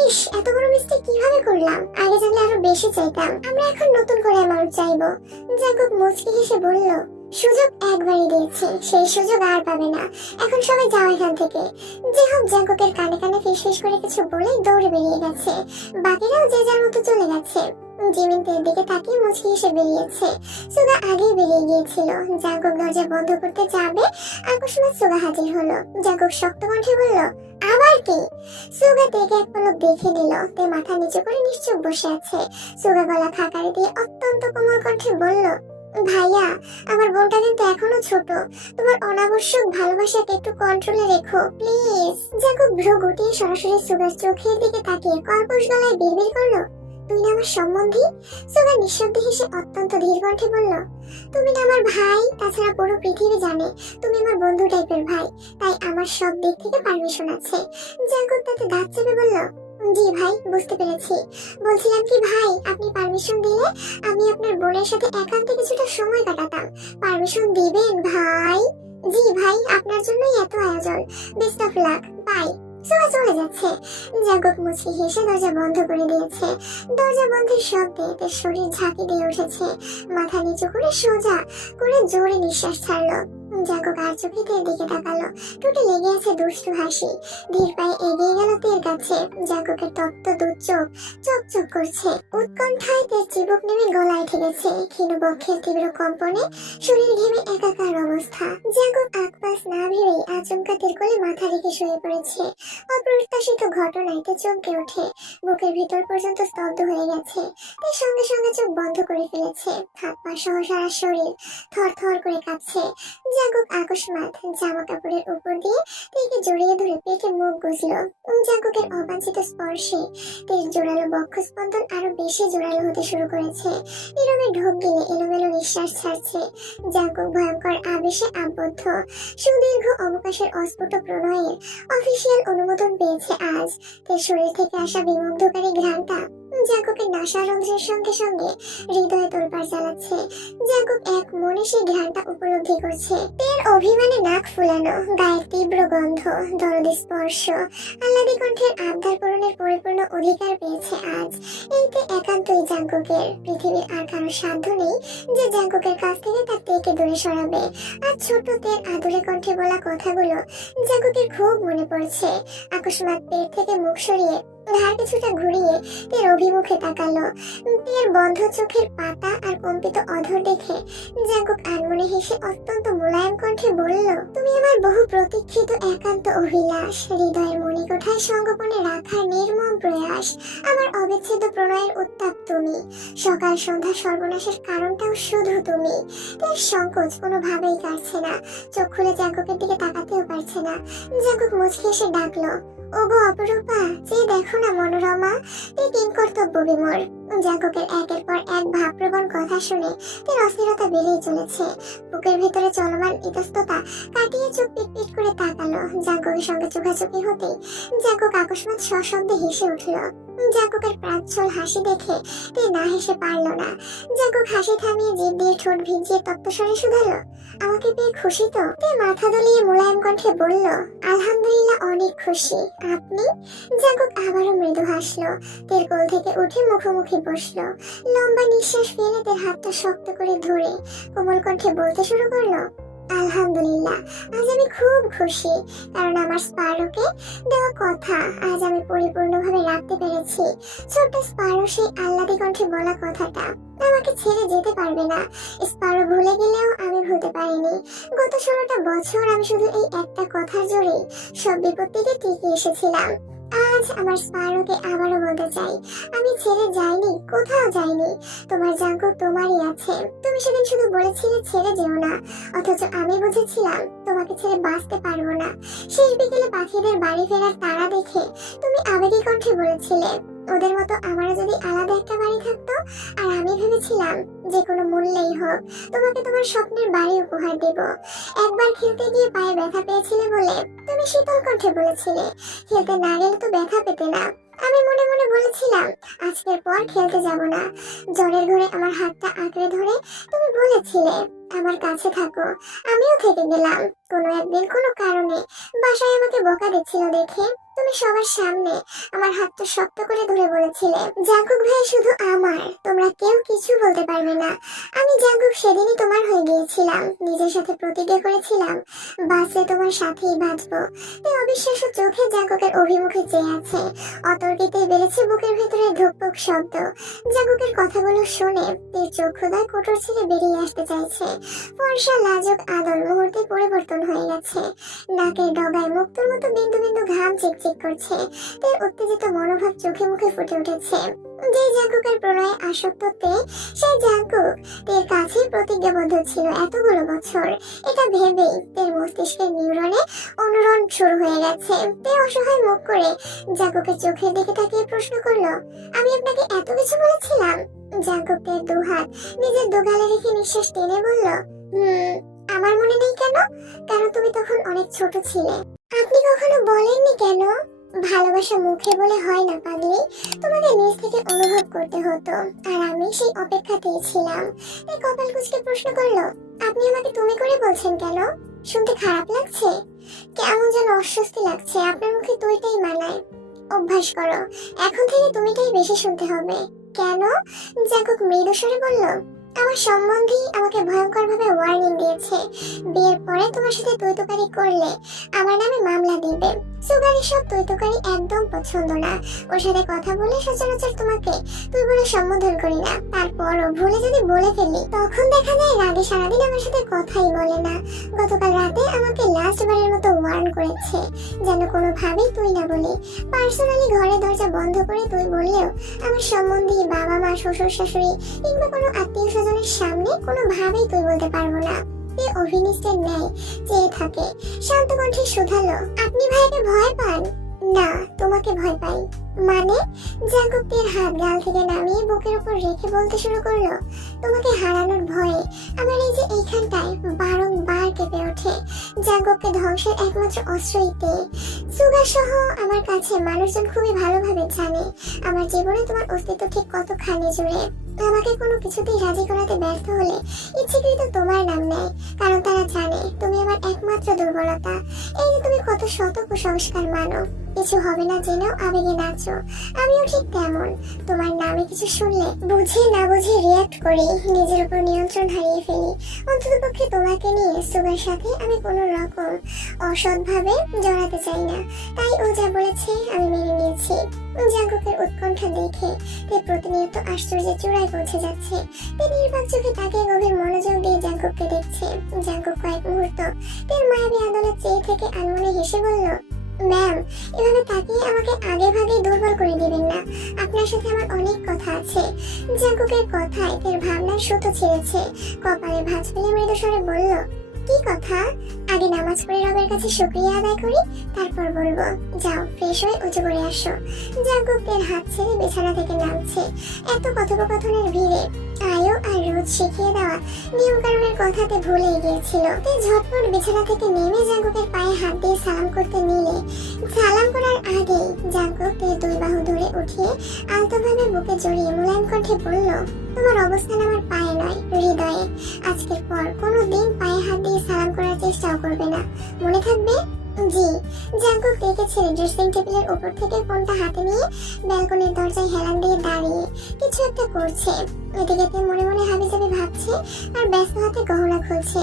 ইস এত বড় মিস্টেক কিভাবে করলাম, আগে জানলে আরো বেশি চাইতাম। আমরা এখন নতুন করে অ্যামাউন্ট চাইবো। জাঙ্কুক মুচকি হেসে বলল, সুযোগ একবারই দিয়েছে, সেই সুযোগ আর পাবে না। এখন সবাই যাও এখান থেকে। যে হোক জাঙ্কুকের কানে কানে ফিসফিস করে কিছু বলে দৌড়ে বেরিয়ে গেছে। বাকিরাও যে যার মতো চলে গেছে। জিমিন তের দিকে তাকিয়ে মুচকি হেসে বেরিয়েছে। সুগা আগেই বেরিয়ে গিয়েছিল। জাঙ্কুক দরজা বন্ধ করতে যাবে, আকস্মাৎ সুগা হাজির হলো। জাঙ্কুক শক্ত কণ্ঠে বলল, আবার কি? সুগা তেকে এক পলক দেখে নিল। তে মাথা নিচু করে নিশ্চুপ বসে আছে। সুগা গলা খাকারি দিয়ে অত্যন্ত কোমল কণ্ঠে বলল, ভাইয়া আমার বোনটা কিন্তু এখনো ছোট, তোমার অনাবশ্যক ভালোবাসাকে একটু কন্ট্রোলে রেখো প্লিজ। জাঙ্কুক ভ্রু গুটিয়ে সরাসরি সুগার চোখের দিকে তাকিয়ে কর্কশ গলায় বিড়বিড় করলো, তুই না আমার সম্বন্ধী? সুগা নিঃশব্দে হেসে অত্যন্ত ধীর কণ্ঠে বলল, তুমি না আমার ভাই, তাছাড়া পুরো পৃথিবী জানে তুমি আমার বন্ধু টাইপের ভাই, তাই আমার সব দিক থেকে পারমিশন আছে। জাঙ্কুক তাতে দাঁত চেপে বলল, জি ভাই বুঝতে পেরেছি। বলছিলাম কি ভাই, আপনি পারমিশন দিলে আমি আপনার বোনের সাথে একান্তে কিছুটা সময় কাটাতাম। পারমিশন দিবেন ভাই? জি ভাই, আপনার জন্যই এত আয়োজন। Best of luck, bye. Suga চলে যাচ্ছে। জাঙ্কুক মুচকি হেসে দরজা বন্ধ করে দিয়েছে। দরজা বন্ধের শব্দে তার শরীর ঝাঁকি দিয়ে উঠেছে। মাথা নিচু করে সোজা করে জোরে নিঃশ্বাস ছাড়লো। জাঙ্কুক আর চোখে তের দিকে তাকালো। ঠোঁটে লেগে আছে দুষ্টু হাসি। ধীর পায়ে এগিয়ে গেল তের কাছে। জাঙ্কুকের তপ্ত দুধ চোখ চকচক করছে। উৎকণ্ঠায় তের চিবুক নেমে গলায় ঠেকেছে। ক্ষীণ বক্ষের তীব্র কম্পনে শরীর ঘেমে একাকার অবস্থা। জাঙ্কুক আকপাস না ভেবেই আচমকা তের কোলে মাথা রেখে শুয়ে পড়েছে। অপ্রত্যাশিত ঘটনায় তে চমকে ওঠে। বুকের ভিতর পর্যন্ত স্তব্ধ হয়ে গেছে। তের সঙ্গে সঙ্গে চোখ বন্ধ করে ফেলেছে। হাত পা সহ সারা শরীর থর থর করে কাঁপছে। জাঙ্কুক আকস্মাৎ জামা কাপড়ের উপর দিয়ে তেকে জড়িয়ে ধরে পেটে মুখ গুজলো। জাঙ্কুকের অবাঞ্ছিত স্পর্শে তের জোরালো বক্ষস্পন্দন আরো বেশি জোরালো হতে শুরু করেছে। নীরবে ঢোক গিলে এলোমেলো নিঃশ্বাস ছাড়ছে। জাঙ্কুক ভয়ঙ্কর আবেশে আবদ্ধ। সুদীর্ঘ অবকাশের অস্ফুট প্রণয়ের অফিসিয়াল অনুমোদন পেয়েছে আজ। তের শরীর থেকে আসা বিমুগ্ধকারী ঘ্রাণটা জাঙ্কুকের নাসারন্ধ্রের সঙ্গে সঙ্গে হৃদয়ে তোলপাড় চালাচ্ছে। জাঙ্কুক এক মনে সেই ঘ্রাণটা উপলব্ধি করছে। তের অভিমানে নাক ফুলানো, গায়ের তীব্র গন্ধ, দরদি স্পর্শ, আহ্লাদী কণ্ঠের আবদার পূরণের পরিপূর্ণ অধিকার পেয়েছে আজ। এইতে একান্তই জাঙ্কুকের। পৃথিবীর আর কারো সাধ্য নেই যে জাঙ্কুকের কাছ থেকে তার তেকে দূরে সরাবে। আর ছোট তের আদুরে কণ্ঠে বলা কথাগুলো জাঙ্কুকের খুব মনে পড়ছে। আকস্মাৎ পেট থেকে মুখ সরিয়ে ঘাড় কিছুটা ঘুরিয়ে তের অভিমুখে তাকালো। তের বন্ধ চোখের পাতা আর কম্পিত অধর দেখে জাঙ্কুক আনমনে হেসে অত্যন্ত মোলায়েম কণ্ঠে বলল, তুমি আমার বহু প্রতীক্ষিত একান্ত অভিলাষ, হৃদয়ের মণিকোঠায় সংগোপনে রাখার নির্মম প্রয়াস, আমার অবিচ্ছেদ্য প্রণয়ের উত্তাপ তুমি। সকাল সন্ধ্যা সর্বনাশের কারণটাও শুধু তুমি। তের সংকোচ কোনোভাবেই কাটছে না। চোখ খুলে জাঙ্কুকের দিকে তাকাতেও পারছে না। জাঙ্কুক মুচকি এসে ডাকলো, ওগো অপরূপা, যে দেখো না মনোরমা। এই তিন কর্তব্য বিমর। জাঙ্কুকের একের পর এক ভাবপ্রবণ কথা শুনে তের অস্থিরতা বেড়েই চলেছে। বুকের ভেতরে চলমান ইতস্ততা কাটিয়ে চোখ পিটপিট করে তাকালো। জাঙ্কুকের সঙ্গে চোখাচোখি হতেই জাঙ্কুক আকস্মাৎ সশব্দে হেসে উঠল। জাঙ্কুকের প্রাচ্ছল হাসি দেখে তে না হেসে পারল না। জাঙ্কুক হাসি থামিয়ে জিভ দিয়ে ঠোঁট ভিজিয়ে তপ্তস্বরে শুধালো, আমাকে পেয়ে খুশি তো? তে মাথা দুলিয়ে মোলায়েম কণ্ঠে বলল, আলহামদুলিল্লাহ অনেক খুশি। আপনি? জাঙ্কুক আবারও মৃদু হাসলো। তের কোল থেকে উঠে মুখোমুখি বসলো। লম্বা নিঃশ্বাস ফেলে তের হাতটা শক্ত করে ধরে কোমল কণ্ঠে বলতে শুরু করলো, আলহামদুলিল্লাহ আজ আমি খুব খুশি, কারণ আমার স্পারোকে দেওয়া কথা আজ আমি পরিপূর্ণভাবে রাখতে পেরেছি। ছোট্ট স্পারো সেই আহ্লাদী কণ্ঠে বলা কথাটা আমাকে ছেড়ে যেতে পারবে না। স্পারো ভুলে গেলেও আমি ভুলতে পারিনি। গত 16টা বছর আমি শুধু এই একটা কথার জোরেই সব বিপত্তিকে টিকে এসেছিলাম। আজ আমার স্পারোকে আবারও বলতে চাই, আমি ছেড়ে যাইনি, কোথাও যাইনি। তোমার জাঙ্কুক তোমারই আছে। তুমি সেদিন শুধু বলেছিলে ছেড়ে যেও না, অথচ আমি বুঝেছিলাম তোমাকে ছেড়ে বাঁচতে পারবো না। শেষ বিকেলে পাখিদের বাড়ি ফেরার তারা দেখে তুমি আবেগী কণ্ঠে বলেছিলে, ওদের মতো আমারও যদি আলাদা একটা বাড়ি থাকতো, আর আমি ভেবেছিলাম যে কোনো মূল্যেই হোক তোমাকে তোমার স্বপ্নের বাড়ি উপহার দেব। একবার খেলতে গিয়ে পায়ে ব্যথা পেয়েছিলে বলে তুমি শীতল কণ্ঠে বলেছিলে খেলতে না গেলে তো ব্যথা পেতে না। আমি মনে মনে বলেছিলাম আজকের পর খেলতে যাব না। জ্বরের ঘরে আমার হাতটা আঁকড়ে ধরে তুমি বলেছিলে আমার কাছে থাকো। আমিও থেকে গেলাম। কোনো একদিন কোনো কারণে বাসায় আমাকে বকা দিচ্ছিল দেখে তুমি সবার সামনে আমার হাতটা শক্ত করে ধরে বলেছিলে জাঙ্কুক ভাই শুধু আমার, তোমরা কেউ কিছু বলতে পারবে না। আমি জাঙ্কুক সেদিনই তোমার হয়ে গিয়েছিলাম, নিজের সাথে প্রতিজ্ঞা করেছিলাম বাসে তোমার সাথেই বাঁচবো। এই অবিশ্বাস্য চোখে জাঙ্কুকের অভিমুখে চেয়ে আছে। অতর্কিতে বেড়েছে বুকের ভেতরে ধুকপুক শব্দ। জাঙ্কুকের কথাগুলো শুনে তীর চক্ষুদায় কোটর ছেড়ে বেরিয়ে আসতে চাইছে। ফর্সা লাজুক আদর মুহূর্তে পরিবর্তন হয়ে গেছে। নাকের ডগায় মুক্তোর মতো বিন্দু বিন্দু ঘাম চিকচিক করছে। তার উত্তেজিত মনোভাব চোখে মুখে ফুটে উঠেছে। যে জাঙ্কুকের প্রণয়ে আসক্ততে সেই জাঙ্কুক তের কাছে প্রতিজ্ঞাবদ্ধ ছিল এতগুলো বছর। এটা ভেবেই তের মস্তিষ্কের নিউরনে অনুরণ শুরু হয়ে গেছে। তে অসহায় মুখ করে জাঙ্কুকের চোখের দিকে তাকিয়ে প্রশ্ন করলো, আমি আপনাকে এত কিছু বলেছিলাম? জাঙ্কুক তের দুহাত নিজের দুগালে রেখে নিঃশ্বাস টেনে বলল, আমার মনে নেই কেন? কারণ তুমি তখন অনেক ছোট ছিলে। আপনি কখনো বলেননি কেন? ভালোবাসা মুখে বলে হয় না পাগলি, তোমাকে নিজ থেকে অনুভব করতে হতো, আর আমি সেই অপেক্ষাতেই ছিলাম। তাই কপাল কুঁচকে প্রশ্ন করলো, আপনি আমাকে তুমি করে বলছেন কেন? শুনতে খারাপ লাগছে? কেমন যেন অস্বস্তি লাগছে। আপনার মুখে তুইটাই মানায়। অভ্যাস করো, এখন থেকে তুমিটাই বেশি শুনতে হবে। কেন? জাঙ্কুক মৃদু স্বরে বলল, আমার সম্বন্ধী আমাকে ভয়ঙ্কর ভাবে ওয়ার্নিং দিয়েছে, বিয়ের পরে তোমার সাথে তুই-তুকারি করলে আমার নামে মামলা দিবে। সুগারি সব তুই-তুকারি একদম পছন্দ না। ওর সাথে কথা বলে সচরাচর তোমাকে তুই বলে সম্বোধন করি না। তারপরও ভুলে যদি বলে ফেলি তখন দেখা যায় রাগে সারাদিন আমার সাথে কথাই বলে না। গতকাল রাতে আমাকে লাস্ট বারের মতো ওয়ার্ন করেছে যেন কোনোভাবেই তুই না বলি। পার্সোনালি ঘরের দরজা বন্ধ করে তুই বললেও আমার সম্বন্ধী বাবা মা শ্বশুর শাশুড়ি কিংবা কোনো আত্মীয় স্বজনের সামনে কোনোভাবেই তুই বলতে পারবো না। অভিনিষ্টের ন্যায় চেয়ে থাকে। শান্ত কণ্ঠে শুধালো, আপনি ভাইকে ভয় পান? না, তোমাকে ভয় পাই। মানে? জাঙ্কুকের হাত গাল থেকে নামিয়ে বুকের উপর রেখে বলতে শুরু করলো, তোমাকে হারানোর ভয়ে আমার এই যে এইখানটায় বারংবার কেঁপে ওঠে। জাঙ্কুককে ধ্বংসের একমাত্র অস্ত্রই তে। সুগার সহ আমার কাছে মানুষজন খুবই ভালোভাবে জানে আমার জীবনে তোমার অস্তিত্ব ঠিক কতখানি জুড়ে। আমাকে কোনো কিছুতেই রাজি করাতে ব্যর্থ হলে ইচ্ছেকৃত তোমার নাম নেয়, কারণ তারা জানে তুমি আমার একমাত্র দুর্বলতা। এই যে তুমি কত শত কুসংস্কার মানো, কিছু হবে না জেনেও আবেগে নাচো, আমিও ঠিক তেমন। তোমার নামে কিছু শুনলে বুঝে না বুঝে রিয়াক্ট করি, নিজের উপর নিয়ন্ত্রণ হারিয়ে ফেলি। অন্ততপক্ষে তোমাকে নিয়ে সুগার সাথে আমি কোনো রকম অসৎভাবে জড়াতে চাই না। তাই ও যা বলেছে আমি মেনে নিয়েছি। জাঙ্কুকের উৎকণ্ঠা দেখে তে প্রতিনিয়ত আশ্চর্যের চূড়ায় পৌঁছে যাচ্ছে। তে নির্বাক চোখে তাকে গভীর মনোযোগ দিয়ে জাঙ্কুককে দেখছে। জাঙ্কুক কয়েক মুহূর্ত তের মায়াবী আদালত চেয়ে থেকে আনমনে হেসে বলল, ম্যাম, এভাবে তাকিয়ে আমাকে আগে ভাগে দুর্বল করে দিবেন না। আপনার সাথে আমার অনেক কথা আছে। জাঙ্কুকের কথায় তের ভাবনার সুতো ছিঁড়েছে। কপালে ভাঁজ ফেলে মৃদু স্বরে বলল, কি কথা? আগে নামাজ পড়ে রবের কাছে শুকরিয়া আদায় করি, তারপর বলবো। যাও, ফ্রেশ হয়ে উঁচু করে আসো। জাঙ্কুকের হাত ছেড়ে বিছানা থেকে নামছে। এত কথোপকথনের ভিড়ে আয়ো আর রোজ শিখিয়ে দেওয়া নিয়ম কানুনের কথাতে ভুলেই গিয়েছিল। তাই ঝটপট বিছানা থেকে নেমে জাঙ্কুকের পায়ে হাত দিয়ে সালাম করতে নিলে সালাম করার আগেই জাঙ্কুক তের দুই বাহু ধরে উঠিয়ে আলতোভাবে বুকে জড়িয়ে মুলায়ম কণ্ঠে বলল, তোমার অবস্থান আমার পায়ে নয়, হৃদয়ে। আজকের পর কোনো দিন পায়ে হাত দিয়ে সালাম করার চেষ্টাও করবে না, মনে থাকবে? জি। জাঙ্কুক টেকে ছেড়ে ড্রেসিং টেবিলের উপর থেকে ফোনটা হাতে নিয়ে ব্যালকনির দরজায় হেলান দিয়ে দাঁড়িয়ে কিছু একটা করছে। এদিকে মনে মনে হাবিজাবি ভাবছে আর ব্যস্ত হাতে গহনা খুলছে।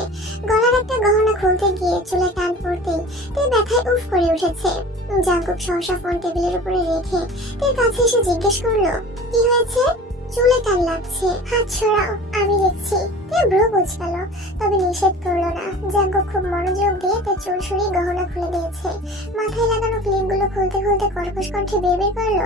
গলার একটা গহনা খুলতে গিয়ে চুলে টান পড়তেই তে ব্যথায় উফ করে উঠেছে। জাঙ্কুক সহসা ফোন টেবিলের উপরে রেখে তের কাছে এসে জিজ্ঞেস করলো, কি হয়েছে? চুলে টান লাগছে, হাত সরাও, আমি দেখছি। তে ভ্রু কুঁচকাল, তবে নিষেধ করলো না। জাঙ্কুক খুব মনোযোগ দিয়ে তার চুল সরিয়ে গহনা খুলে দিয়েছে। মাথায় লাগানো ক্লিপগুলো খুলতে খুলতে কর্কশ কণ্ঠে বের করলো,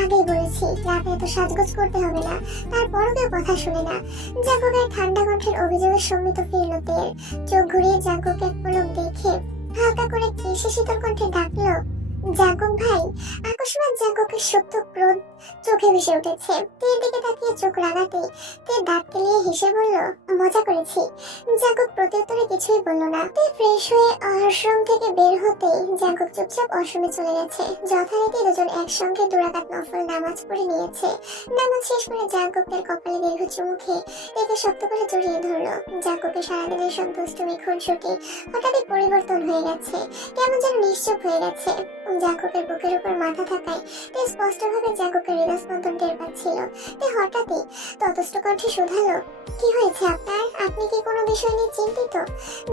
আগেই বলেছি রাতে এত সাজগোজ করতে হবে না। তারপরও কেউ কথা শুনে না। জাঙ্কুকের ঠান্ডা কণ্ঠের অভিযোগের সম্মিত ফিরল তের। চোখ ঘুরিয়ে জাঙ্কুক এক পলক দেখে হালকা করে কেশে শীতল কণ্ঠে ডাকলো, জাঙ্কুক ভাই। আকস্মাৎ জাঙ্কুকের সত্য ক্রোধ চোখে ভেসে উঠেছে। তের দিকে তাকিয়ে চোখ রাগাতে তে দাঁত কেলিয়ে হেসে বলল, মজা করেছি। জাঙ্কুক প্রত্যুত্তরে কিছুই বলল না। তে ফ্রেশ হয়ে আশ্রম থেকে বের হতেই জাঙ্কুক চুপচাপ আশ্রমে চলে গেছে। যথারীতি দুজন একসঙ্গে দুরাকাত নফল নামাজ পড়ে নিয়েছে। নামাজ শেষ করে জাঙ্কুক তার কপালে দীর্ঘ চুমুখে তেকে শক্ত করে জড়িয়ে ধরলো। জাঙ্কুকের সারাদিনের সব দুষ্টুমি খুনসুটি হঠাৎই পরিবর্তন হয়ে গেছে, কেমন যেন নিশ্চুপ হয়ে গেছে। জাঙ্কুকের বুকের উপর মাথা থাকায় তে স্পষ্টভাবে জাঙ্কুকের হৃদস্পন্দন টের পাচ্ছিল। তে হঠাৎই ততস্থ কণ্ঠে শুধালো, কি হয়েছে আপনার? আপনি কি কোনো বিষয় নিয়ে চিন্তিত?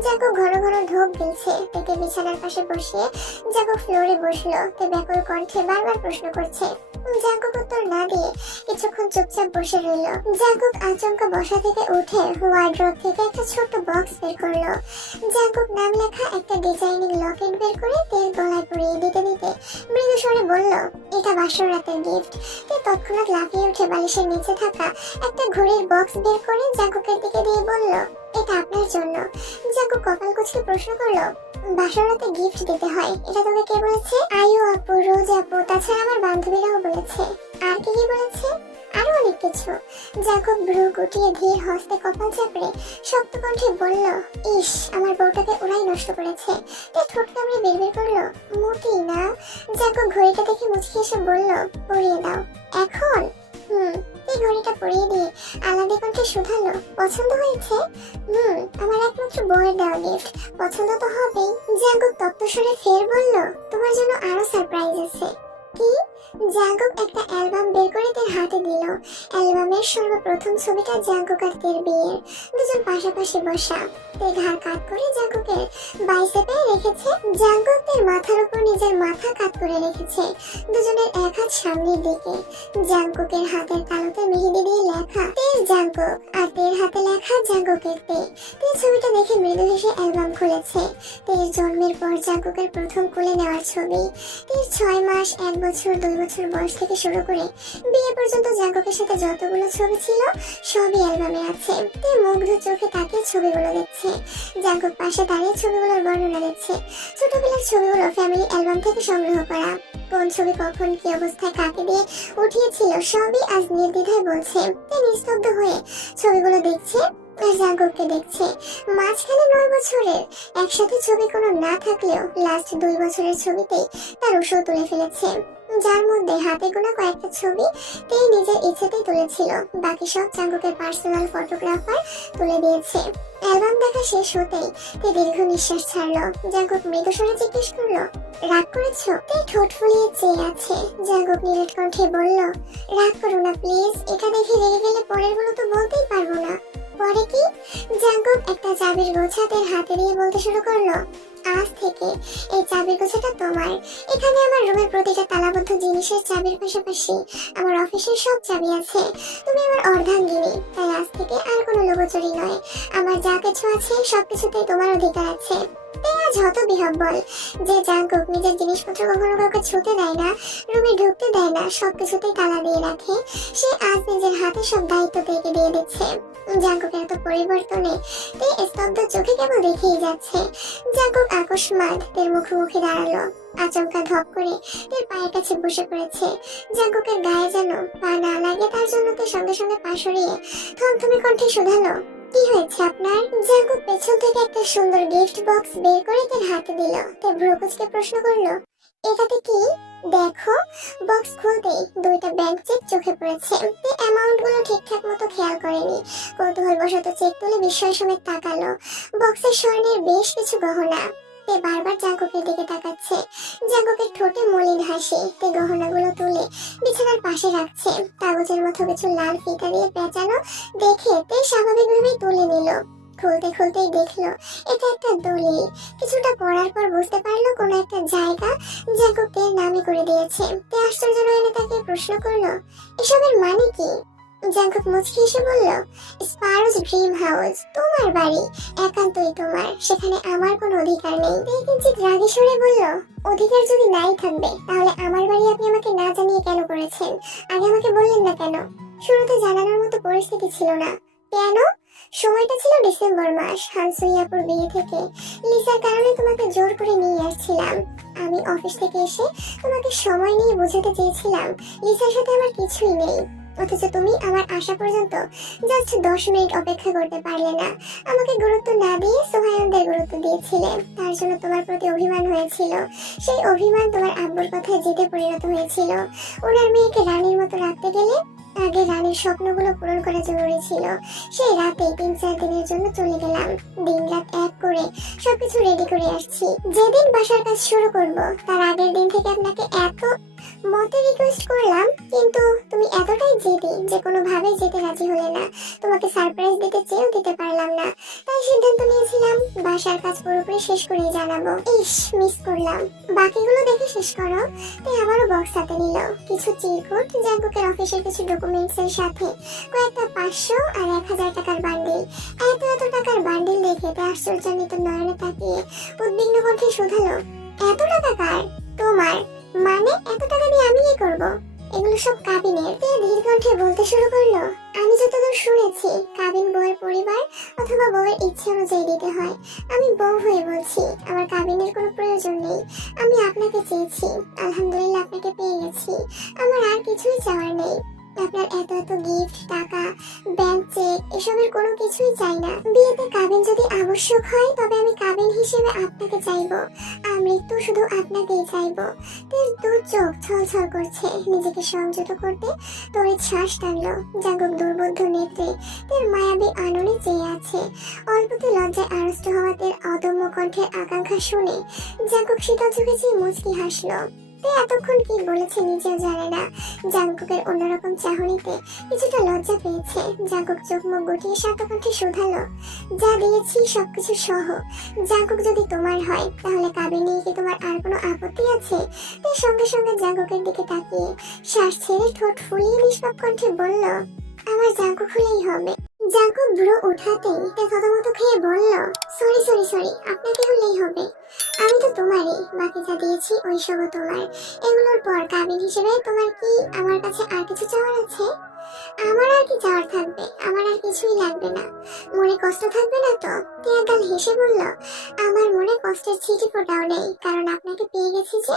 জাঙ্কুক ঘন ঘন ঢোক গিলছে। তেকে বিছানার পাশে বসিয়ে জাঙ্কুক ফ্লোরে বসলো। তে ব্যাকুল কণ্ঠে বারবার প্রশ্ন করছে। জাঙ্কুক উত্তর না দিয়ে কিছুক্ষণ চুপচাপ বসে রইল। জাঙ্কুক আচমকা বসা থেকে উঠে ওয়ার্ড্রোব থেকে একটা ছোট্ট বক্স বের করলো। জাঙ্কুক নাম লেখা একটা ডিজাইনিং লকেট বের করে তেল গলায় পরিয়ে দিতে দিতে মৃদু স্বরে বলল, এটা বাসর রাতের গিফট। তে তৎক্ষণাৎ লাফিয়ে উঠে বালিশের নিচে থাকা একটা ঘড়ির বক্স বের করে জাঙ্কুকের দিকে দিয়ে বলল, এটা আপনার জন্য। জাঙ্কুক কপাল কুঁচকে প্রশ্ন করলো, বাসর রাতে গিফট দিতে হয়, এটা তোকে কে বলেছে? আয়ু আপু, রোজ আপু, তাছাড়া আমার বান্ধবীরাও বলেছে। আর কি কি বলেছে? আরো অনেক কিছু। জাঙ্কুক ভ্রু গুটিয়ে ধীর হস্তে কপাল চাপড়ে শক্ত কণ্ঠে বলল, ইস, আমার বউটাকে ওরাই নষ্ট করেছে। তে ঠোঁট কামড়ে বের করলো, মোটেই না। জাঙ্কুক ঘড়িটা দেখে মুচকি এসে বলল, পরিয়ে দাও। এখন? এই ঘড়িটা পরিয়ে দিয়ে আলাদা কণ্ঠে শুধালো, পছন্দ হয়েছে? আমার একমাত্র বউয়ের দেওয়া গিফট, পছন্দ তো হবেই। জাঙ্কুক তত্ত্বস্বরে ফের বলল, তোমার জন্য আরো সারপ্রাইজ আছে। কি? জাঙ্কুক একটা অ্যালবাম বের করে তার হাতে দিল। অ্যালবামের সর্বপ্রথম ছবিটা জাঙ্কুক আর তের বিয়ের, দুজন পাশাপাশি বসা। তে ঘাড় কাত করে জাঙ্কুকের বাইসেপে রেখেছে। জাঙ্কুক তের মাথার উপর নিজের মাথা কাত করে রেখেছে, দুজনের এক হাত সামনের দিকে। জাঙ্কুকের হাতের তালুতে মেহেদি দিয়ে লেখা তের জাঙ্কুক, আর তের হাতে লেখা জাঙ্কুকের তে। তে ছবিটা দেখে মৃদু হেসে অ্যালবাম খুলেছে। তের জন্মের পর জাঙ্কুকের প্রথম কোলে নেওয়ার ছবি। তের 6 মাস, 1 বছর, 2 বছর বয়স থেকে শুরু করে বিয়ে পর্যন্ত জাঙ্কুকের সাথে যতগুলো ছবি ছিল সবই অ্যালবামে আছে। তে মুগ্ধ চোখে তাকিয়ে ছবিগুলো দেখছে। জাঙ্কুক পাশে দাঁড়িয়ে ছবিগুলোর বর্ণনা দিচ্ছে। ছোটবেলার ছবিগুলো ফ্যামিলি অ্যালবাম থেকে সংগ্রহ করা। কোন ছবি কখন কি অবস্থায় কাকে দিয়ে উঠিয়েছিল সবই আজ নির্দ্বিধায় বলছে। তে নিস্তব্ধ হয়ে ছবিগুলো দেখছে আর জাঙ্কুককে দেখছে। মাঝখানে 9 বছরের একসাথে ছবি কোনো না থাকলেও লাস্ট 2 বছরের ছবিতেই তার ওষুধ তুলে ফেলেছে, যার মধ্যে হাতে গোনা কয়েকটা ছবি তে নিজের ইচ্ছেতেই তুলেছিল। বাকি সব জাঙ্কুকের পার্সোনাল ফটোগ্রাফার তুলে দিয়েছে। অ্যালবাম দেখা শেষ হতেই তে দীর্ঘ নিঃশ্বাস ছাড়লো। জাঙ্কুক মৃদু স্বরে জিজ্ঞেস করলো, রাগ করেছো? তে ঠোঁট ফুলিয়ে চেয়ে আছে। জাঙ্কুক নিরেট কণ্ঠে বলল, রাগ করো না প্লিজ, এটা দেখে রেগে গেলে পরের গুলো তো বলতেই পারবো না। পরে কি? জাঙ্কুক একটা চাবির গোছা তের হাতে দিয়ে বলতে শুরু করলো, আজ থেকে এই চাবির গোছাটা তোমার। এখানে আমার রুমের প্রতিটা তালাবদ্ধ জিনিসের চাবির পাশাপাশি আমার অফিসের সব চাবি আছে। তুমি আমার অর্ধাঙ্গিনী, তাই আজ থেকে আর কোনো লুকোচুরি নয়। আমার যা কিছু আছে সবকিছুতেই তোমার অধিকার আছে। আজ হত বিহব্বল যে জাঙ্কুক নিজের জিনিসপত্র কখনো কাউকে ছুতে দেয় না, রুমে ঢুকতে দেয় না, সবকিছুতেই তালা দিয়ে রাখে, সে আজ নিজের হাতে সব দায়িত্ব থেকে দিয়ে দিচ্ছে। জাঙ্কুকের এত পরিবর্তনে তে স্তব্ধ চোখে কেবল দেখেই যাচ্ছে। জাঙ্কুক আকস্মাৎ তের মুখোমুখি দাঁড়ালো। আচমকা ধপ করে তের পায়ের কাছে বসে পড়েছে। জাঙ্কুকের গায়ে যেন পা না লাগে তার জন্য তে সঙ্গে সঙ্গে পা সরিয়ে থমথমে কণ্ঠে শুধালো, কি হয়েছে আপনার? জাঙ্কুক পেছন থেকে একটা সুন্দর গিফট বক্স বের করে তার হাতে দিল। তে ভ্রুকুচকে প্রশ্ন করলো, এটাতে কি? দেখো। বক্স খুলতেই 2টা ব্যাংক চেক চোখে পড়েছে। তে অ্যামাউন্ট গুলো ঠিকঠাক মতো খেয়াল করেনি। কৌতূহল বশত চেক তুলে বিস্ময় সমেত তাকালো। বক্সের স্বর্ণের বেশ কিছু গহনা। তে বারবার জাঙ্কুকের দিকে তাকাচ্ছে। জাঙ্কুকের ঠোঁটে মলিন হাসি। তে গহনাগুলো তুলে বিছানার পাশে রাখছে। কাগজের মতো কিছু লাল ফিতা দিয়ে পেঁচানো দেখে তে স্বাভাবিকভাবেই তুলে নিল। খুলতে খুলতেই দেখলো এটা একটা দলিল। কিছুটা পড়ার পর বুঝতে পারলো কোনো একটা জায়গা জাঙ্কুকের নামে করে দিয়েছে। তে আশ্চর্য নয়নে তাকে প্রশ্ন করলো, এসবের মানে কি? জাঙ্কুক মুচকি এসে বলল, স্পারোজ ড্রিম হাউস তোমার বাড়ি, একান্তই তোমার, সেখানে আমার কোনো অধিকার নেই। কিঞ্চিত রাগে সরে বলল, অধিকার যদি নাই থাকবে তাহলে আমার বাড়ি আপনি আমাকে না জানিয়ে কেন করেছেন? আগে আমাকে বললেন না কেন? শুরুতে জানানোর মতো পরিস্থিতি ছিল না। কেন? সময়টা ছিল ডিসেম্বর মাস, হানসুইয়াপুর বিয়ে থেকে লিসার কারণে তোমাকে জোর করে নিয়ে আসছিলাম। আমি অফিস থেকে এসে তোমাকে সময় নিয়ে বোঝাতে চেয়েছিলাম লিসার সাথে আমার কিছুই নেই, অথচ তুমি আমার আসা পর্যন্ত জাস্ট 10 মিনিট অপেক্ষা করতে পারলে না। আমাকে গুরুত্ব না দিয়ে সোহায়নদের গুরুত্ব দিয়েছিলে, তার জন্য তোমার প্রতি অভিমান হয়েছিল। সেই অভিমান তোমার আব্বুর কথায় জেদে পরিণত হয়েছিল। ওনার মেয়েকে রানীর মতো রাখতে গেলে আগে রানীর স্বপ্নগুলো পূরণ করা জরুরি ছিল। সেই রাতে 3-4 দিনের জন্য চলে গেলাম, দিন রাত এক করে সবকিছু রেডি করে আসছি। যেদিন বাসার কাজ শুরু করব তার আগের দিন থেকে আপনাকে এত মতে রিকোয়েস্ট করলাম, কিন্তু তুমি এতটাই জেদি যে কোনোভাবে যেতে রাজি হলে না। তোমাকে সারপ্রাইজ দিতে চেয়েও দিতে পারলাম না, তাই সিদ্ধান্ত নিয়েছিলাম বাসার কাজ পুরোপুরি শেষ করেই জানাবো। ইস, মিস করলাম। বাকিগুলো দেখে শেষ করো। তাই আবারও বক্স হাতে নিল, কিছু চিরকুট, জাঙ্কুকের অফিসের কিছু ডকুমেন্টস এর সাথে কয়েকটা 500 আর 1000 টাকার বান্ডিল। এত টাকার বান্ডিল দেখে তে আশ্চর্যান্বিত নয়নে তাকিয়ে উদ্বিগ্ন কণ্ঠে শুধালো, এত টাকা কার? তোমার? মানে এত টাকা দিয়ে আমি কি করব? এগুলো সব কাবিনের। তে ধীর কণ্ঠে বলতে শুরু করলো, আমি যতদূর শুনেছি কাবিন বউয়ের পরিবার অথবা বউয়ের ইচ্ছে অনুযায়ী দিতে হয়। আমি বউ হয়ে বলছি আমার কাবিনের কোনো প্রয়োজন নেই। আমি আপনাকে চেয়েছি, আলহামদুলিল্লাহ আপনাকে পেয়ে গেছি। আমার আর কিছুই চাওয়ার নেই। আপনার এত গিফট, টাকা, ব্যাংক চেক এসবের কোনো কিছুই চাই না। বিয়েতে কাবিন যদি আবশ্যক হয় তবে আমি কাবিন হিসেবে আপনাকে চাইবো। মৃত্যু শুধু আপনাকেই চাইবো। তের দু চোখ ছলছল করছে, নিজেকে সংযত করতে তড়িৎ শ্বাস টানলো। জাগক দুর্বোধ্য নেত্রে তের মায়াবী আননে চেয়ে আছে। অল্পতে লজ্জায় আড়ষ্ট হওয়া তের অদম্য কণ্ঠের আকাঙ্ক্ষা শুনে জাগক শীতল চোখে চেয়ে মুচকি হাসলো। এতক্ষণ কি বলেছে নিজেও জানে না। জাঙ্কুকের অন্যরকম চাহনিতে কিছুটা লজ্জা পেয়েছে। জাঙ্কুক চোখ মুখ গুটিয়ে শান্তকণ্ঠে শুধালো, যা দিয়েছি সবকিছু সহ জাঙ্কুক যদি তোমার হয় তাহলে কাবিন নিয়ে কি তোমার আর কোনো আপত্তি আছে? তাই সঙ্গে সঙ্গে জাঙ্কুকের দিকে তাকিয়ে শ্বাস ছেড়ে ঠোঁট ফুলিয়ে নিষ্পাপ কণ্ঠে বলল, আমার জাঙ্কুক হলেই হবে। জাঙ্কুক ভ্রু উঠাতেই তে থতমত খেয়ে বলল, সরি, আপনাকে হলেই হবে। আমি তো তোমারই, বাকি যা দিয়েছি ওই সবও তোমার। এগুলোর পর কাবিন হিসেবে তোমার কি আমার কাছে আর কিছু চাওয়ার আছে? আমার আর কি চাওয়ার থাকবে? আমার আর কিছুই লাগবে না। মনে কষ্ট থাকবে না তো? টিয়া গাল হেসে বলল, আমার মনে কষ্টের ছিটি ফোটাও নেই, কারণ আপনাকে পেয়ে গেছি যে।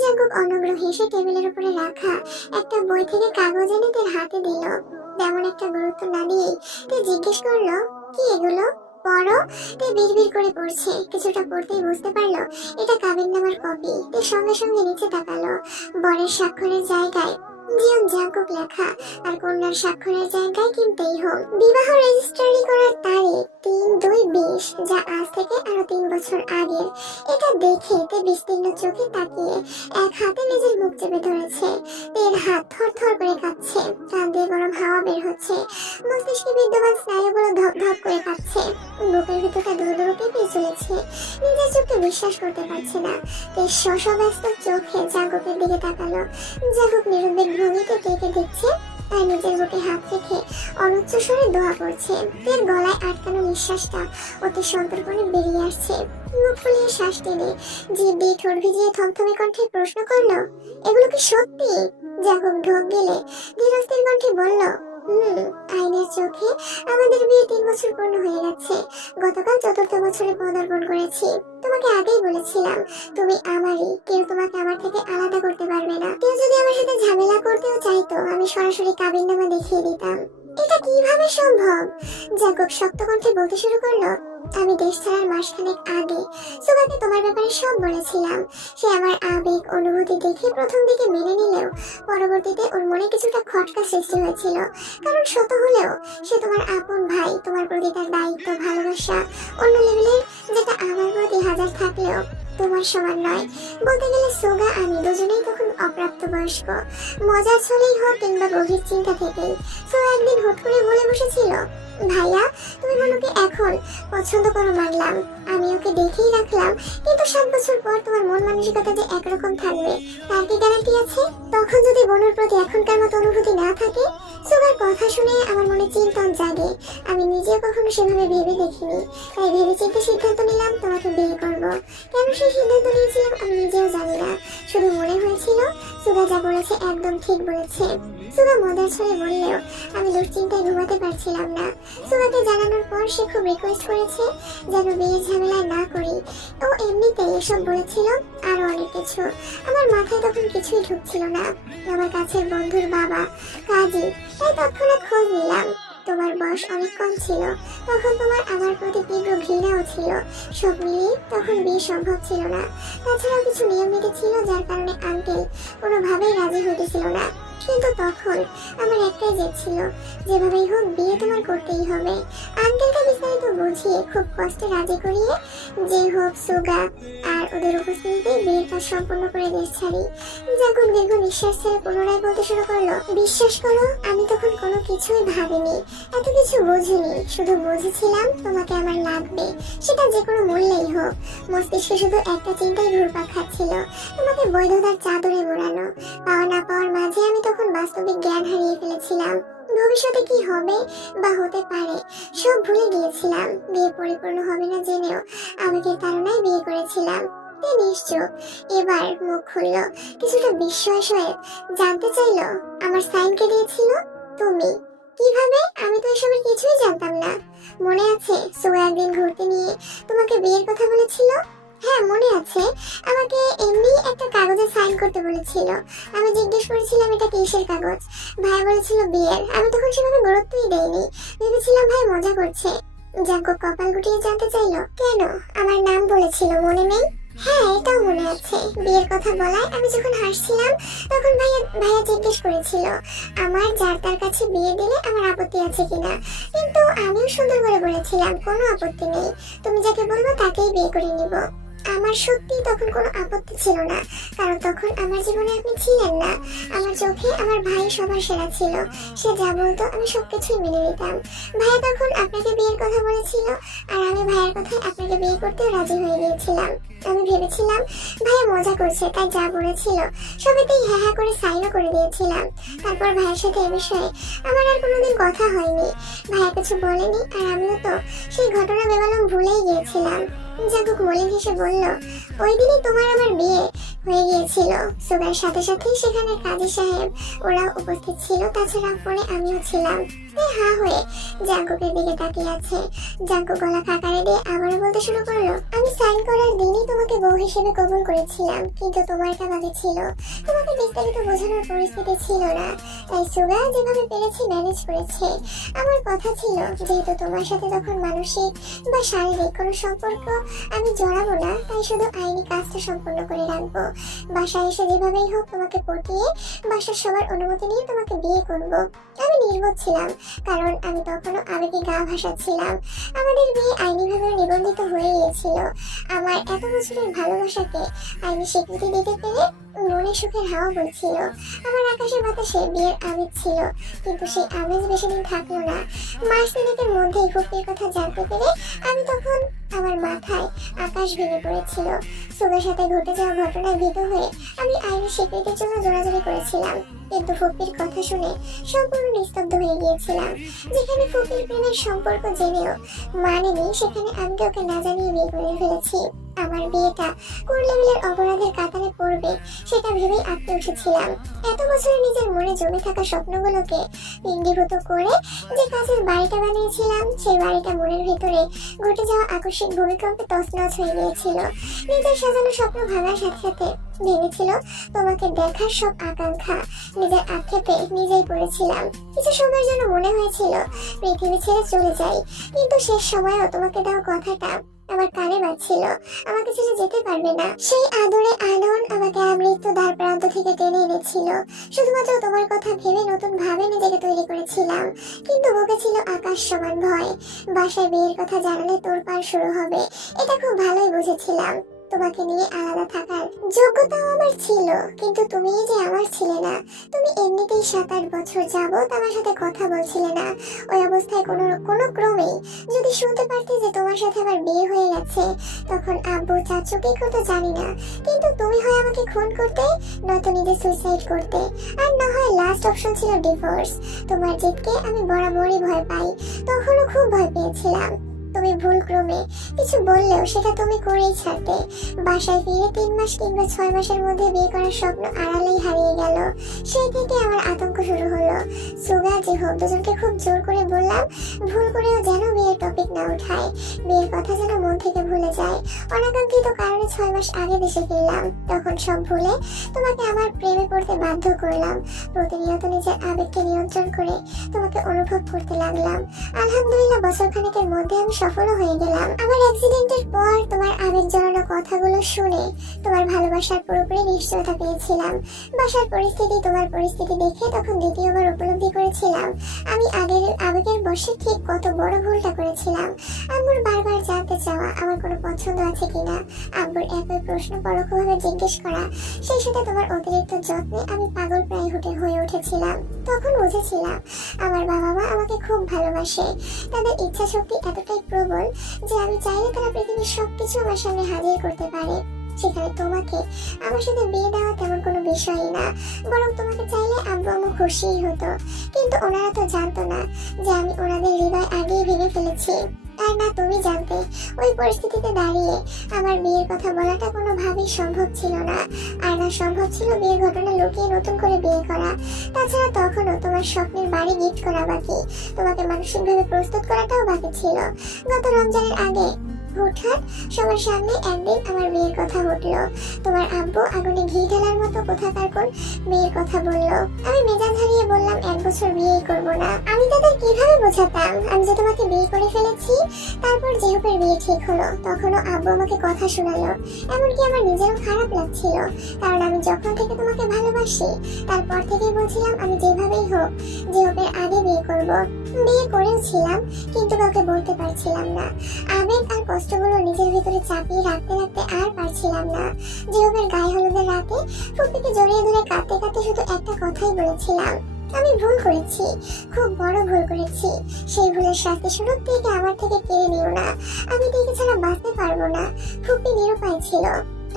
জাঙ্কুক অনগ্র হেসে টেবিলের উপরে রাখা একটা বই থেকে কাগজ এনে তার হাতে দিল। তেমন একটা গুরুত্ব না দিয়েই তে জিজ্ঞেস করলো, কি এগুলো? পড়ো। তে বিড়বিড় করে পড়ছে। কিছুটা পড়তেই বুঝতে পারলো এটা কাবিননামার কপি। তে সঙ্গে সঙ্গে নিচে তাকালো। বরের স্বাক্ষরের জায়গায় জিয়ন জাঙ্কুক লেখা আর কন্যার স্বাক্ষরের জায়গায় কিমতেই হোক। বিবাহ রেজিস্ট্রি করার তারিখ 3/2/20, যা আজ থেকে আরো 3 বছর আগের। এটা দেখে তে বিস্তীর্ণ চোখে তাকিয়ে এক হাতে নিজের মুখ চেপে ধরেছে। তের হাত থরথর করে কাঁপছে, কান দিয়ে গরম হাওয়া বের হচ্ছে, মস্তিষ্কে বিদ্যমান স্নায়ুগুলো ধপধপ করে কাঁপছে, বুকের ভিতরটা ধুধুরু কেঁপে চলেছে। নিজের চোখকে বিশ্বাস করতে পারছে না। তের শশব্যস্ত চোখে জাগকের দিকে তাকালো। জাগক নিরুদ্বেগ ভঙ্গিতে কেঁকে দিচ্ছে আর নিজের বুকে হাত রেখে অনুচ্চ স্বরে দোয়া করছে। তের গলায় আটকানো নিঃশ্বাসটা অতি সন্তর্পণে বেরিয়ে আসছে। মুখ ফুলিয়ে শ্বাস টেনে জিভ দিয়ে ঠোঁট ভিজিয়ে থমথমে কণ্ঠে প্রশ্ন করলো, এগুলো কি সত্যি? জাগক ঢোক গেলে ধীরস্থির কণ্ঠে বলল, আইনের চোখে আমাদের বিয়ে 3 বছর পূর্ণ হয়ে গেছে। গতকাল 4র্থ বছরে পদার্পণ করেছি। তোমাকে আগেই বলেছিলাম তুমি আমারই, কেউ তোমাকে আমার থেকে আলাদা করতে পারবে না। কেউ যদি আমার সাথে ঝামেলা করতেও চাইতো আমি সরাসরি কাবিননামা দেখিয়ে দিতাম। এটা কিভাবে সম্ভব? জাগক শক্ত কণ্ঠে বলতে শুরু করলো, আমি দেশ ছাড়ার মাসখানেক আগে সুগাকে তোমার ব্যাপারে সব বলেছিলাম। সে আমার আবেগ অনুভূতি দেখে প্রথম দিকে মেনে নিলেও পরবর্তীতে ওর মনে কিছুটা খটকা সৃষ্টি হয়েছিল। কারণ শত হলেও সে তোমার আপন ভাই, তোমার প্রতি তার দায়িত্ব ভালোবাসা অন্য লেভেলের, যেটা আমার প্রতি হাজার থাকলেও তোমার সমান নয়। বলতে গেলে সোগা আমি দুজনেই তখন অপ্রাপ্ত বয়স্ক। মজার ছলেই হোক কিংবা গভীর চিন্তা থেকেই সো একদিন হুট করে বলে বসেছিল, ভাইয়া তুমি মনুকে এখন পছন্দ করো মানলাম, আমি ওকে দেখেই রাখলাম, কিন্তু 7 বছর পর তোমার মন মানসিকতা যে একরকম থাকবে তার কি গ্যারান্টি আছে? তখন যদি বনুর প্রতি এখনকার মতো অনুভূতি না থাকে? সোগার কথা শুনে আমার মনে চিন্তন জাগে। আমি নিজেও কখনো সেভাবে ভেবে দেখিনি, তাই ভেবে চিন্তে সিদ্ধান্ত নিলাম তোমাকে বিয়ে করব। কেন সেই সিদ্ধান্ত নিয়েছিলাম আমি নিজেও জানি না, শুধু মনে হয়েছিল সুগা যা বলেছে একদম ঠিক বলেছে। সুগা মজার ছলে বললেও আমি দুশ্চিন্তায় ঘুমাতে পারছিলাম না। সুগাকে জানানোর পর সে খুব রিকোয়েস্ট করেছে যেন বিয়ে ঝামেলা না করি। ও এমনিতেই এসব বলেছিল আরো অনেক কিছু। আমার মাথায় তখন কিছুই ঢুকছিল না। আমার কাছের বন্ধুর বাবা কাজী, তাই তৎক্ষণাৎ খোঁজ নিলাম। তোমার বয়স অনেক কম ছিল, তখন তোমার আমার প্রতি তীব্র ঘৃণাও ছিল। সব মিলিয়ে তখন বিয়ে সম্ভব ছিল না। তাছাড়াও কিছু নিয়ম নীতি ছিল যার কারণে আঙ্কেল কোনোভাবেই রাজি হইতেছিল না। কিন্তু তখন আমার একটাই জেদ ছিল, যেভাবেই হোক বিয়ে তোমার করতেই হবে। আঙ্কেলকে বিস্তারিত বুঝিয়ে খুব কষ্টে রাজি করিয়ে যে হোক সুগা আর ওদের উপস্থিতিতে বিয়ের কাজ সম্পন্ন করে দেশ ছাড়ি। জাগো দীর্ঘ নিঃশ্বাস ছেড়ে পুনরায় বলতে শুরু করলো, বিশ্বাস করো আমি তখন কোনো কিছুই ভাবিনি, এত কিছু বুঝিনি। শুধু বুঝেছিলাম তোমাকে আমার লাগবে, সেটা যে কোনো মূল্যেই হোক। মস্তিষ্কে শুধু একটা চিন্তাই ঘুরপাক খাচ্ছিল, তোমাকে বৈধতার চাদরে মোড়ানো। পাওয়া না পাওয়ার মাঝে আমি তখন বাস্তবিক জ্ঞান হারিয়ে ফেলেছিলাম। ভবিষ্যতে কি হবে বা হতে পারে সব ভুলে গিয়েছিলাম। বিয়ে পরিপূর্ণ হবে না জেনেও আবেগের তাড়নায় বিয়ে করেছিলাম। নিশ্চয় এবার মুখ খুলল, কিছুটা বিস্ময় সয়ে জানতে চাইলো আমার সাইন কে দিয়েছিল তুমি। কিভাবে? আমি তো এসবের কিছুই জানতাম না। মনে আছে সুগা একদিন ঘুরতে নিয়ে তোমাকে বিয়ের কথা বলেছিল? হ্যাঁ মনে আছে, আমাকে এমনি একটা কাগজে সাইন করতে বলেছিল। আমি জিজ্ঞেস করেছিলাম এটা কিসের কাগজ। ভাই বলেছিল বিয়ের। আমি তখন সেভাবে গুরুত্বই দেইনি, ভেবেছিলাম ভাই মজা করছে। জাগো কপাল গুটিয়ে জানতে চাইলো, কেন? আমার নাম বলেছিল, মনে নেই? হ্যাঁ এটাও মনে আছে। বিয়ের কথা বলায় আমি যখন হাসছিলাম তখন ভাইয়া জিজ্ঞেস করেছিল আমার যার তার কাছে বিয়ে দিলে আমার আপত্তি আছে কিনা। কিন্তু আমিও সুন্দর করে বলেছিলাম কোনো আপত্তি নেই, তুমি যাকে বলবো তাকেই বিয়ে করে নিব। আমার সত্যি তখন কোনো আপত্তি ছিল না, কারণ তখন আমার জীবনে আপনি ছিলেন না। আমার চোখে আমার ভাই সবার সেরা ছিল, সে যা বলতো আমি সবকিছুই মেনে নিতাম। ভাইয়া তখন আপনাকে বিয়ের কথা বলেছিল আর আমি ভাইয়ের কথায় আপনাকে বিয়ে করতেও রাজি হয়ে গিয়েছিলাম। আমি ভেবেছিলাম ভাইয়া মজা করছে, তাই যা বলেছিল সবেতেই হ্যাঁ হ্যাঁ করে সাইনও করে দিয়েছিলাম। তারপর ভাইয়ের সাথে এ বিষয়ে আমার আর কোনোদিন কথা হয়নি। ভাইয়া কিছু বলেনি আর আমিও তো সেই ঘটনা বেমালুম ভুলেই গিয়েছিলাম। জাগুক মলিন হেসে বলল, ওই দিনই তোমার আমার বিয়ে হয়ে গিয়েছিল। সুগার সাথে সাথেই সেখানে কাজী সাহেব ওরা উপস্থিত ছিল, তাছাড়া ফোনে আমিও ছিলাম। হা হয়ে জাগুকের দিকে তাকিয়ে আছে। জাগু গলা কাকারে দিয়ে আবারও বলতে শুরু করলো, আমি সাইন করার দিনই তোমাকে বউ হিসেবে কবুল করেছিলাম, কিন্তু তোমার কাবাগে ছিল, তোমাকে বিস্তারিত বোঝানোর পরিস্থিতি ছিল না, তাই সুগা যেভাবে পেরেছে ম্যানেজ করেছে। আমার কথা ছিল যেহেতু তোমার সাথে তখন মানসিক বা শারীরিক কোনো সম্পর্ক আমি জড়াবো না, তাই শুধু আইনি কাজটা সম্পন্ন করে রাখবো। বাসায় এসে যেভাবেই হোক তোমাকে পটিয়ে বাসার সবার অনুমতি নিয়ে তোমাকে বিয়ে করব। আমি নির্বোধ ছিলাম, কারণ আমি তখনও আবেগে গা ভাসাচ্ছিলাম। আমাদের বিয়ে আইনিভাবে নিবন্ধিত হয়ে গিয়েছিল। আমার এত বছরের ভালোবাসাকে আইনি স্বীকৃতি দিতে পেরে মনে সুখের হাওয়া বইছিল। আমার আকাশে বাতাসে বিয়ের আমেজ ছিল, কিন্তু সেই আমেজ বেশি দিন থাকলো না। মাস তিনেকের মধ্যেই ফুপির কথা জানতে পেরে আমি তখন আমার মাথায় আকাশ ভেঙে পড়েছিল। সুগার সাথে ঘটে যাওয়া ঘটনায় ভীত হয়ে আমি আইনি স্বীকৃতির জন্য জোরাজোরি করেছিলাম, কিন্তু ফুপির কথা শুনে সম্পূর্ণ নিস্তব্ধ হয়ে গিয়েছিলাম। যেখানে ফুপির প্রেমের সম্পর্ক জেনেও মানেনি, সেখানে আমি ওকে না জানিয়ে বিয়ে করে ফেলেছি। আমার বিয়েটা কোন লেভেলের অপরাধের কাতারে পড়বে সেটা ভেবেই আটকে উঠেছিলাম। এত বছরে নিজের মনে জমে থাকা স্বপ্নগুলোকে পিণ্ডীভূত করে যে কাজের বাড়িটা বানিয়েছিলাম, সেই বাড়িটা মনের ভেতরে ঘটে যাওয়া আকস্মিক ভূমিকম্পে তছনছ হয়ে গিয়েছিল। নিজের সাজানো স্বপ্ন ভাঙার সাথে সাথে ভেঙেছিল তোমাকে দেখার সব আকাঙ্ক্ষা। নিজের আক্ষেপে নিজেই পড়েছিলাম। কিছু সময়ের জন্য মনে হয়েছিল পৃথিবী ছেড়ে চলে যাই, কিন্তু শেষ সময়েও তোমাকে দেওয়া কথাটা আমার কানে বাজছিল, আমাকে ছেড়ে যেতে পারবে না। সেই আদরে আনন আমাকে মৃত্যু দ্বার প্রান্ত থেকে টেনে এনেছিল। শুধুমাত্র তোমার কথা ভেবে নতুন ভাবে নিজেকে তৈরি করেছিলাম, কিন্তু বুকে ছিল আকাশ সমান ভয়। বাসায় বিয়ের কথা জানালে তোড়পাড় শুরু হবে, এটা খুব ভালোই বুঝেছিলাম। তোমাকে নিয়ে আলাদা থাকার যোগ্যতাও আমার ছিল, কিন্তু তুমি যে আমার ছিলে না। তুমি এমনিতেই 7-8 বছর যাবত আমার সাথে কথা বলছিলে না। ওই অবস্থায় কোনো ক্রমেই যদি শুনতে পারতে যে তোমার সাথে আমার বিয়ে হয়ে গেছে, তখন আব্বু চাচু কি করতো জানি না, কিন্তু তুমি হয় আমাকে খুন করতে, নয়তো নিজে সুইসাইড করতে, আর না হয় লাস্ট অপশন ছিল ডিভোর্স। তোমার জেদকে আমি বরাবরই ভয় পাই, তখনও খুব ভয় পেয়েছিলাম। তুমি ভুলক্রমে কিছু বললেও সেটা তুমি করেই ছাড়তে। বাসায় ফিরে 3 মাস কিংবা 6 মাসের মধ্যে বিয়ে করার স্বপ্ন আড়ালেই হারিয়ে গেল। সেই থেকে আমার আতঙ্ক শুরু হলো। সুগা যে হোক দুজনকে খুব জোর করে বললাম ভুল করেও যেন বিয়ের টপিক না উঠায়, বিয়ের কথা যেন মন থেকে ভুলে যায়। অনাকাঙ্ক্ষিত কারণে 6 মাস আগে দেশে ফিরলাম। তখন সব ভুলে তোমাকে আমার প্রেমে পড়তে বাধ্য করলাম। প্রতিনিয়ত নিজের আবেগকে নিয়ন্ত্রণ করে তোমাকে অনুভব করতে লাগলাম। আলহামদুলিল্লাহ বছরখানেকের মধ্যে আমি সফলও হয়ে গেলাম। আমার অ্যাক্সিডেন্টের পর তোমার আবেগ জড়ানো কথাগুলো শুনে তোমার ভালোবাসার পুরোপুরি নিশ্চয়তা পেয়েছিলাম। বাসার পরিস্থিতি তোমার পরিস্থিতি দেখে তখন দ্বিতীয়বার উপলব্ধি করেছিলাম আমি আগের আবেগের বশে ঠিক কত বড় ভুলটা করেছিলাম। আম্মুর বারবার জানতে চাওয়া আমার কোনো পছন্দ আছে কিনা, আব্বুর একই প্রশ্ন পরোক্ষভাবে জিজ্ঞেস করা, সেই সাথে তোমার অতিরিক্ত যত্নে আমি পাগল প্রায় হয়ে উঠেছিলাম। তখন বুঝেছিলাম আমার বাবা মা আমাকে খুব ভালোবাসে। তাদের ইচ্ছা শক্তি এতটাই প্রবল যে আমি চাইলে তারা পৃথিবীর সবকিছু আমার সামনে হাজির করতে পারে। সেখানে তোমাকে আমার সাথে বিয়ে দেওয়া তেমন কোনো বিষয়ই না, বরং তোমাকে চাইলে আব্বু আম্মু খুশিই হতো। কিন্তু ওনারা তো জানতো না যে আমি ওনাদের হৃদয় আগেই ভেঙে ফেলেছি। আর না তুমি জানতে ওই পরিস্থিতিতে দাঁড়িয়ে আমার বিয়ের কথা বলাটা কোনোভাবেই সম্ভব ছিল না। আর না সম্ভব ছিল বিয়ের ঘটনা লুকিয়ে নতুন করে বিয়ে করা। তাছাড়া তখনও তোমার স্বপ্নের বাড়ি গিফট করা বাকি, তোমাকে মানসিকভাবে প্রস্তুত করাটাও বাকি ছিল। গত রমজানের আগে হুটহাট সবার সামনে একদিন আমার বিয়ের কথা উঠলো। তোমার আব্বু আগুনে ঘি ঢালার মতো কোথাকার কোন বিয়ের কথা বললো। আমি মেজাজ হারিয়ে বললাম 1 বছর বিয়েই করবো না। আমি তাদের কিভাবে বোঝাতাম আমি যে তোমাকে বিয়ে করে ফেলেছি। তারপর যেহুপের বিয়ে ঠিক হলো তখনও আব্বু আমাকে কথা শোনালো। এমনকি আমার নিজেরও খারাপ লাগছিল, কারণ আমি যখন থেকে তোমাকে ভালোবাসি তারপর থেকেই বলছিলাম আমি যেভাবেই হোক যেহুপের আগে বিয়ে করব। বিয়ে করেও ছিলাম কিন্তু কাউকে বলতে পারছিলাম না। আবেগ আর কষ্টগুলো নিজের ভিতরে চাপিয়ে রাখতে রাখতে আর পারছিলাম না। যেভাবে গায়ে হলুদের রাতে ফুপিকে জড়িয়ে ধরে কাঁদতে কাঁদতে শুধু একটা কথাই বলেছিলাম, আমি ভুল করেছি, খুব বড় ভুল করেছি। সেই ভুলের শাস্তি স্বরূপ থেকে আমার থেকে কেড়ে নিও না, আমি থেকে ছাড়া বাঁচতে পারবো না। ফুপি নিরুপায় ছিল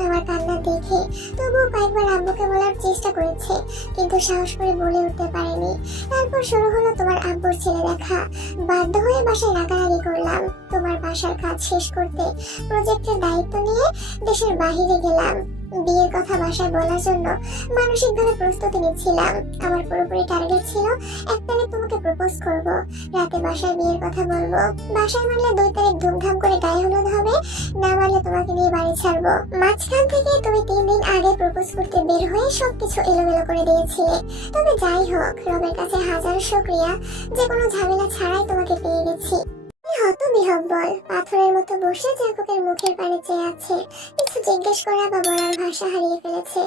আমার কান্না দেখে, তবুও কয়েকবার আব্বুকে বলার চেষ্টা করেছে কিন্তু সাহস করে বলে উঠতে পারেনি। তারপর শুরু হলো তোমার আব্বুর ছেলে দেখা। বাধ্য হয়ে বাসায় রাগারাগি করলাম। তোমার বাসার কাজ শেষ করতে প্রজেক্টের দায়িত্ব নিয়ে দেশের বাহিরে গেলাম। বিয়ের কথা বাসায় বলার জন্য মানসিকভাবে প্রস্তুতি নিচ্ছিলাম। আমার পুরোপুরি টার্গেট ছিল 1 তারিখ তোমাকে প্রপোজ করব, রাতে বাসায় বিয়ের কথা বলবো। বাসায় মানলে 2 তারিখ ধুমধাম করে গায়ে হলুদ হবে, না মানলে তোমাকে নিয়ে বাড়ি ছাড়বো। মাঝখান থেকে তুমি 3 দিন আগে প্রপোজ করতে বের হয়ে সবকিছু এলোমেলো করে দিয়েছিলে। তবে যাই হোক, রবের কাছে হাজারো শুকরিয়া যে কোনো ঝামেলা ছাড়াই তোমাকে পেয়ে গেছি। হতবিহ্বল পাথরের মতো বসে জাকবের মুখের পানে চেয়ে আছে। কিছু জিজ্ঞেস করা বা বলার ভাষা হারিয়ে ফেলেছে।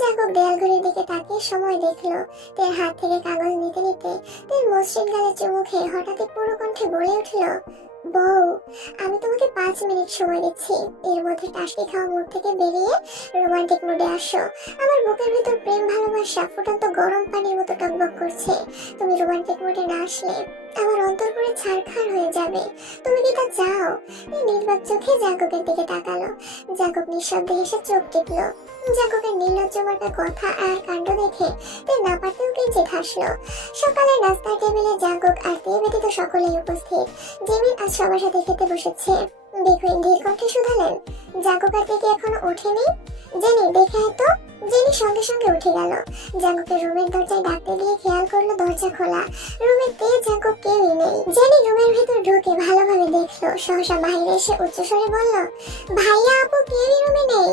জাকব দেয়াল ঘড়ির দিকে তাকিয়ে সময় দেখলো। তের হাত থেকে কাগজ নিতে নিতে তের মসৃণ গালে চুমু খেয়ে হঠাৎই পুরো কণ্ঠে বলে উঠলো, বউ, আমি তোমাকে 5 মিনিট সময় দিচ্ছি। এর মধ্যে টাসকি খাওয়া মুড থেকে বেরিয়ে রোমান্টিক মোডে আসো। আমার বুকের ভিতর প্রেম ভালোবাসা ফুটন্ত গরম পানির মতো টকবক করছে। তুমি রোমান্টিক মোডে না আসলে আমার অন্তর পুরো ছারখার হয়ে যাবে। তুমি কি তা চাও? এই নির্বাক চোখে জাকবের দিকে তাকালো। জাকব নিঃশব্দে হেসে চোখ টিপলো। জাকবের নির্লজ্জ মার্কা কথা আর কাণ্ড দেখে তে না পারতেও কিঞ্চিত হাসলো। সকালে নাস্তার টেবিলে জাকব আর তে ব্যতীত সকলেই উপস্থিত। জিমিন আজ সবার সাথে খেতে বসেছে। বিকুইন ধীর কণ্ঠে শুধালেন, জাকবের দিকে এখনো ওঠেনি? জেনি দেখে তো। জেনি সঙ্গে সঙ্গে উঠে গেল। জাকবের রুমের দরজায় ডাকতে গিয়ে খেয়াল করলো দরজা খোলা। রুমে তে জাকব কেউই নেই। জেনি রুমের ভিতর ঢুকে ভালোভাবে দেখলো। সহসা বাইরে এসে উচ্চস্বরে বলল, ভাইয়া আপু কেউই রুমে নেই।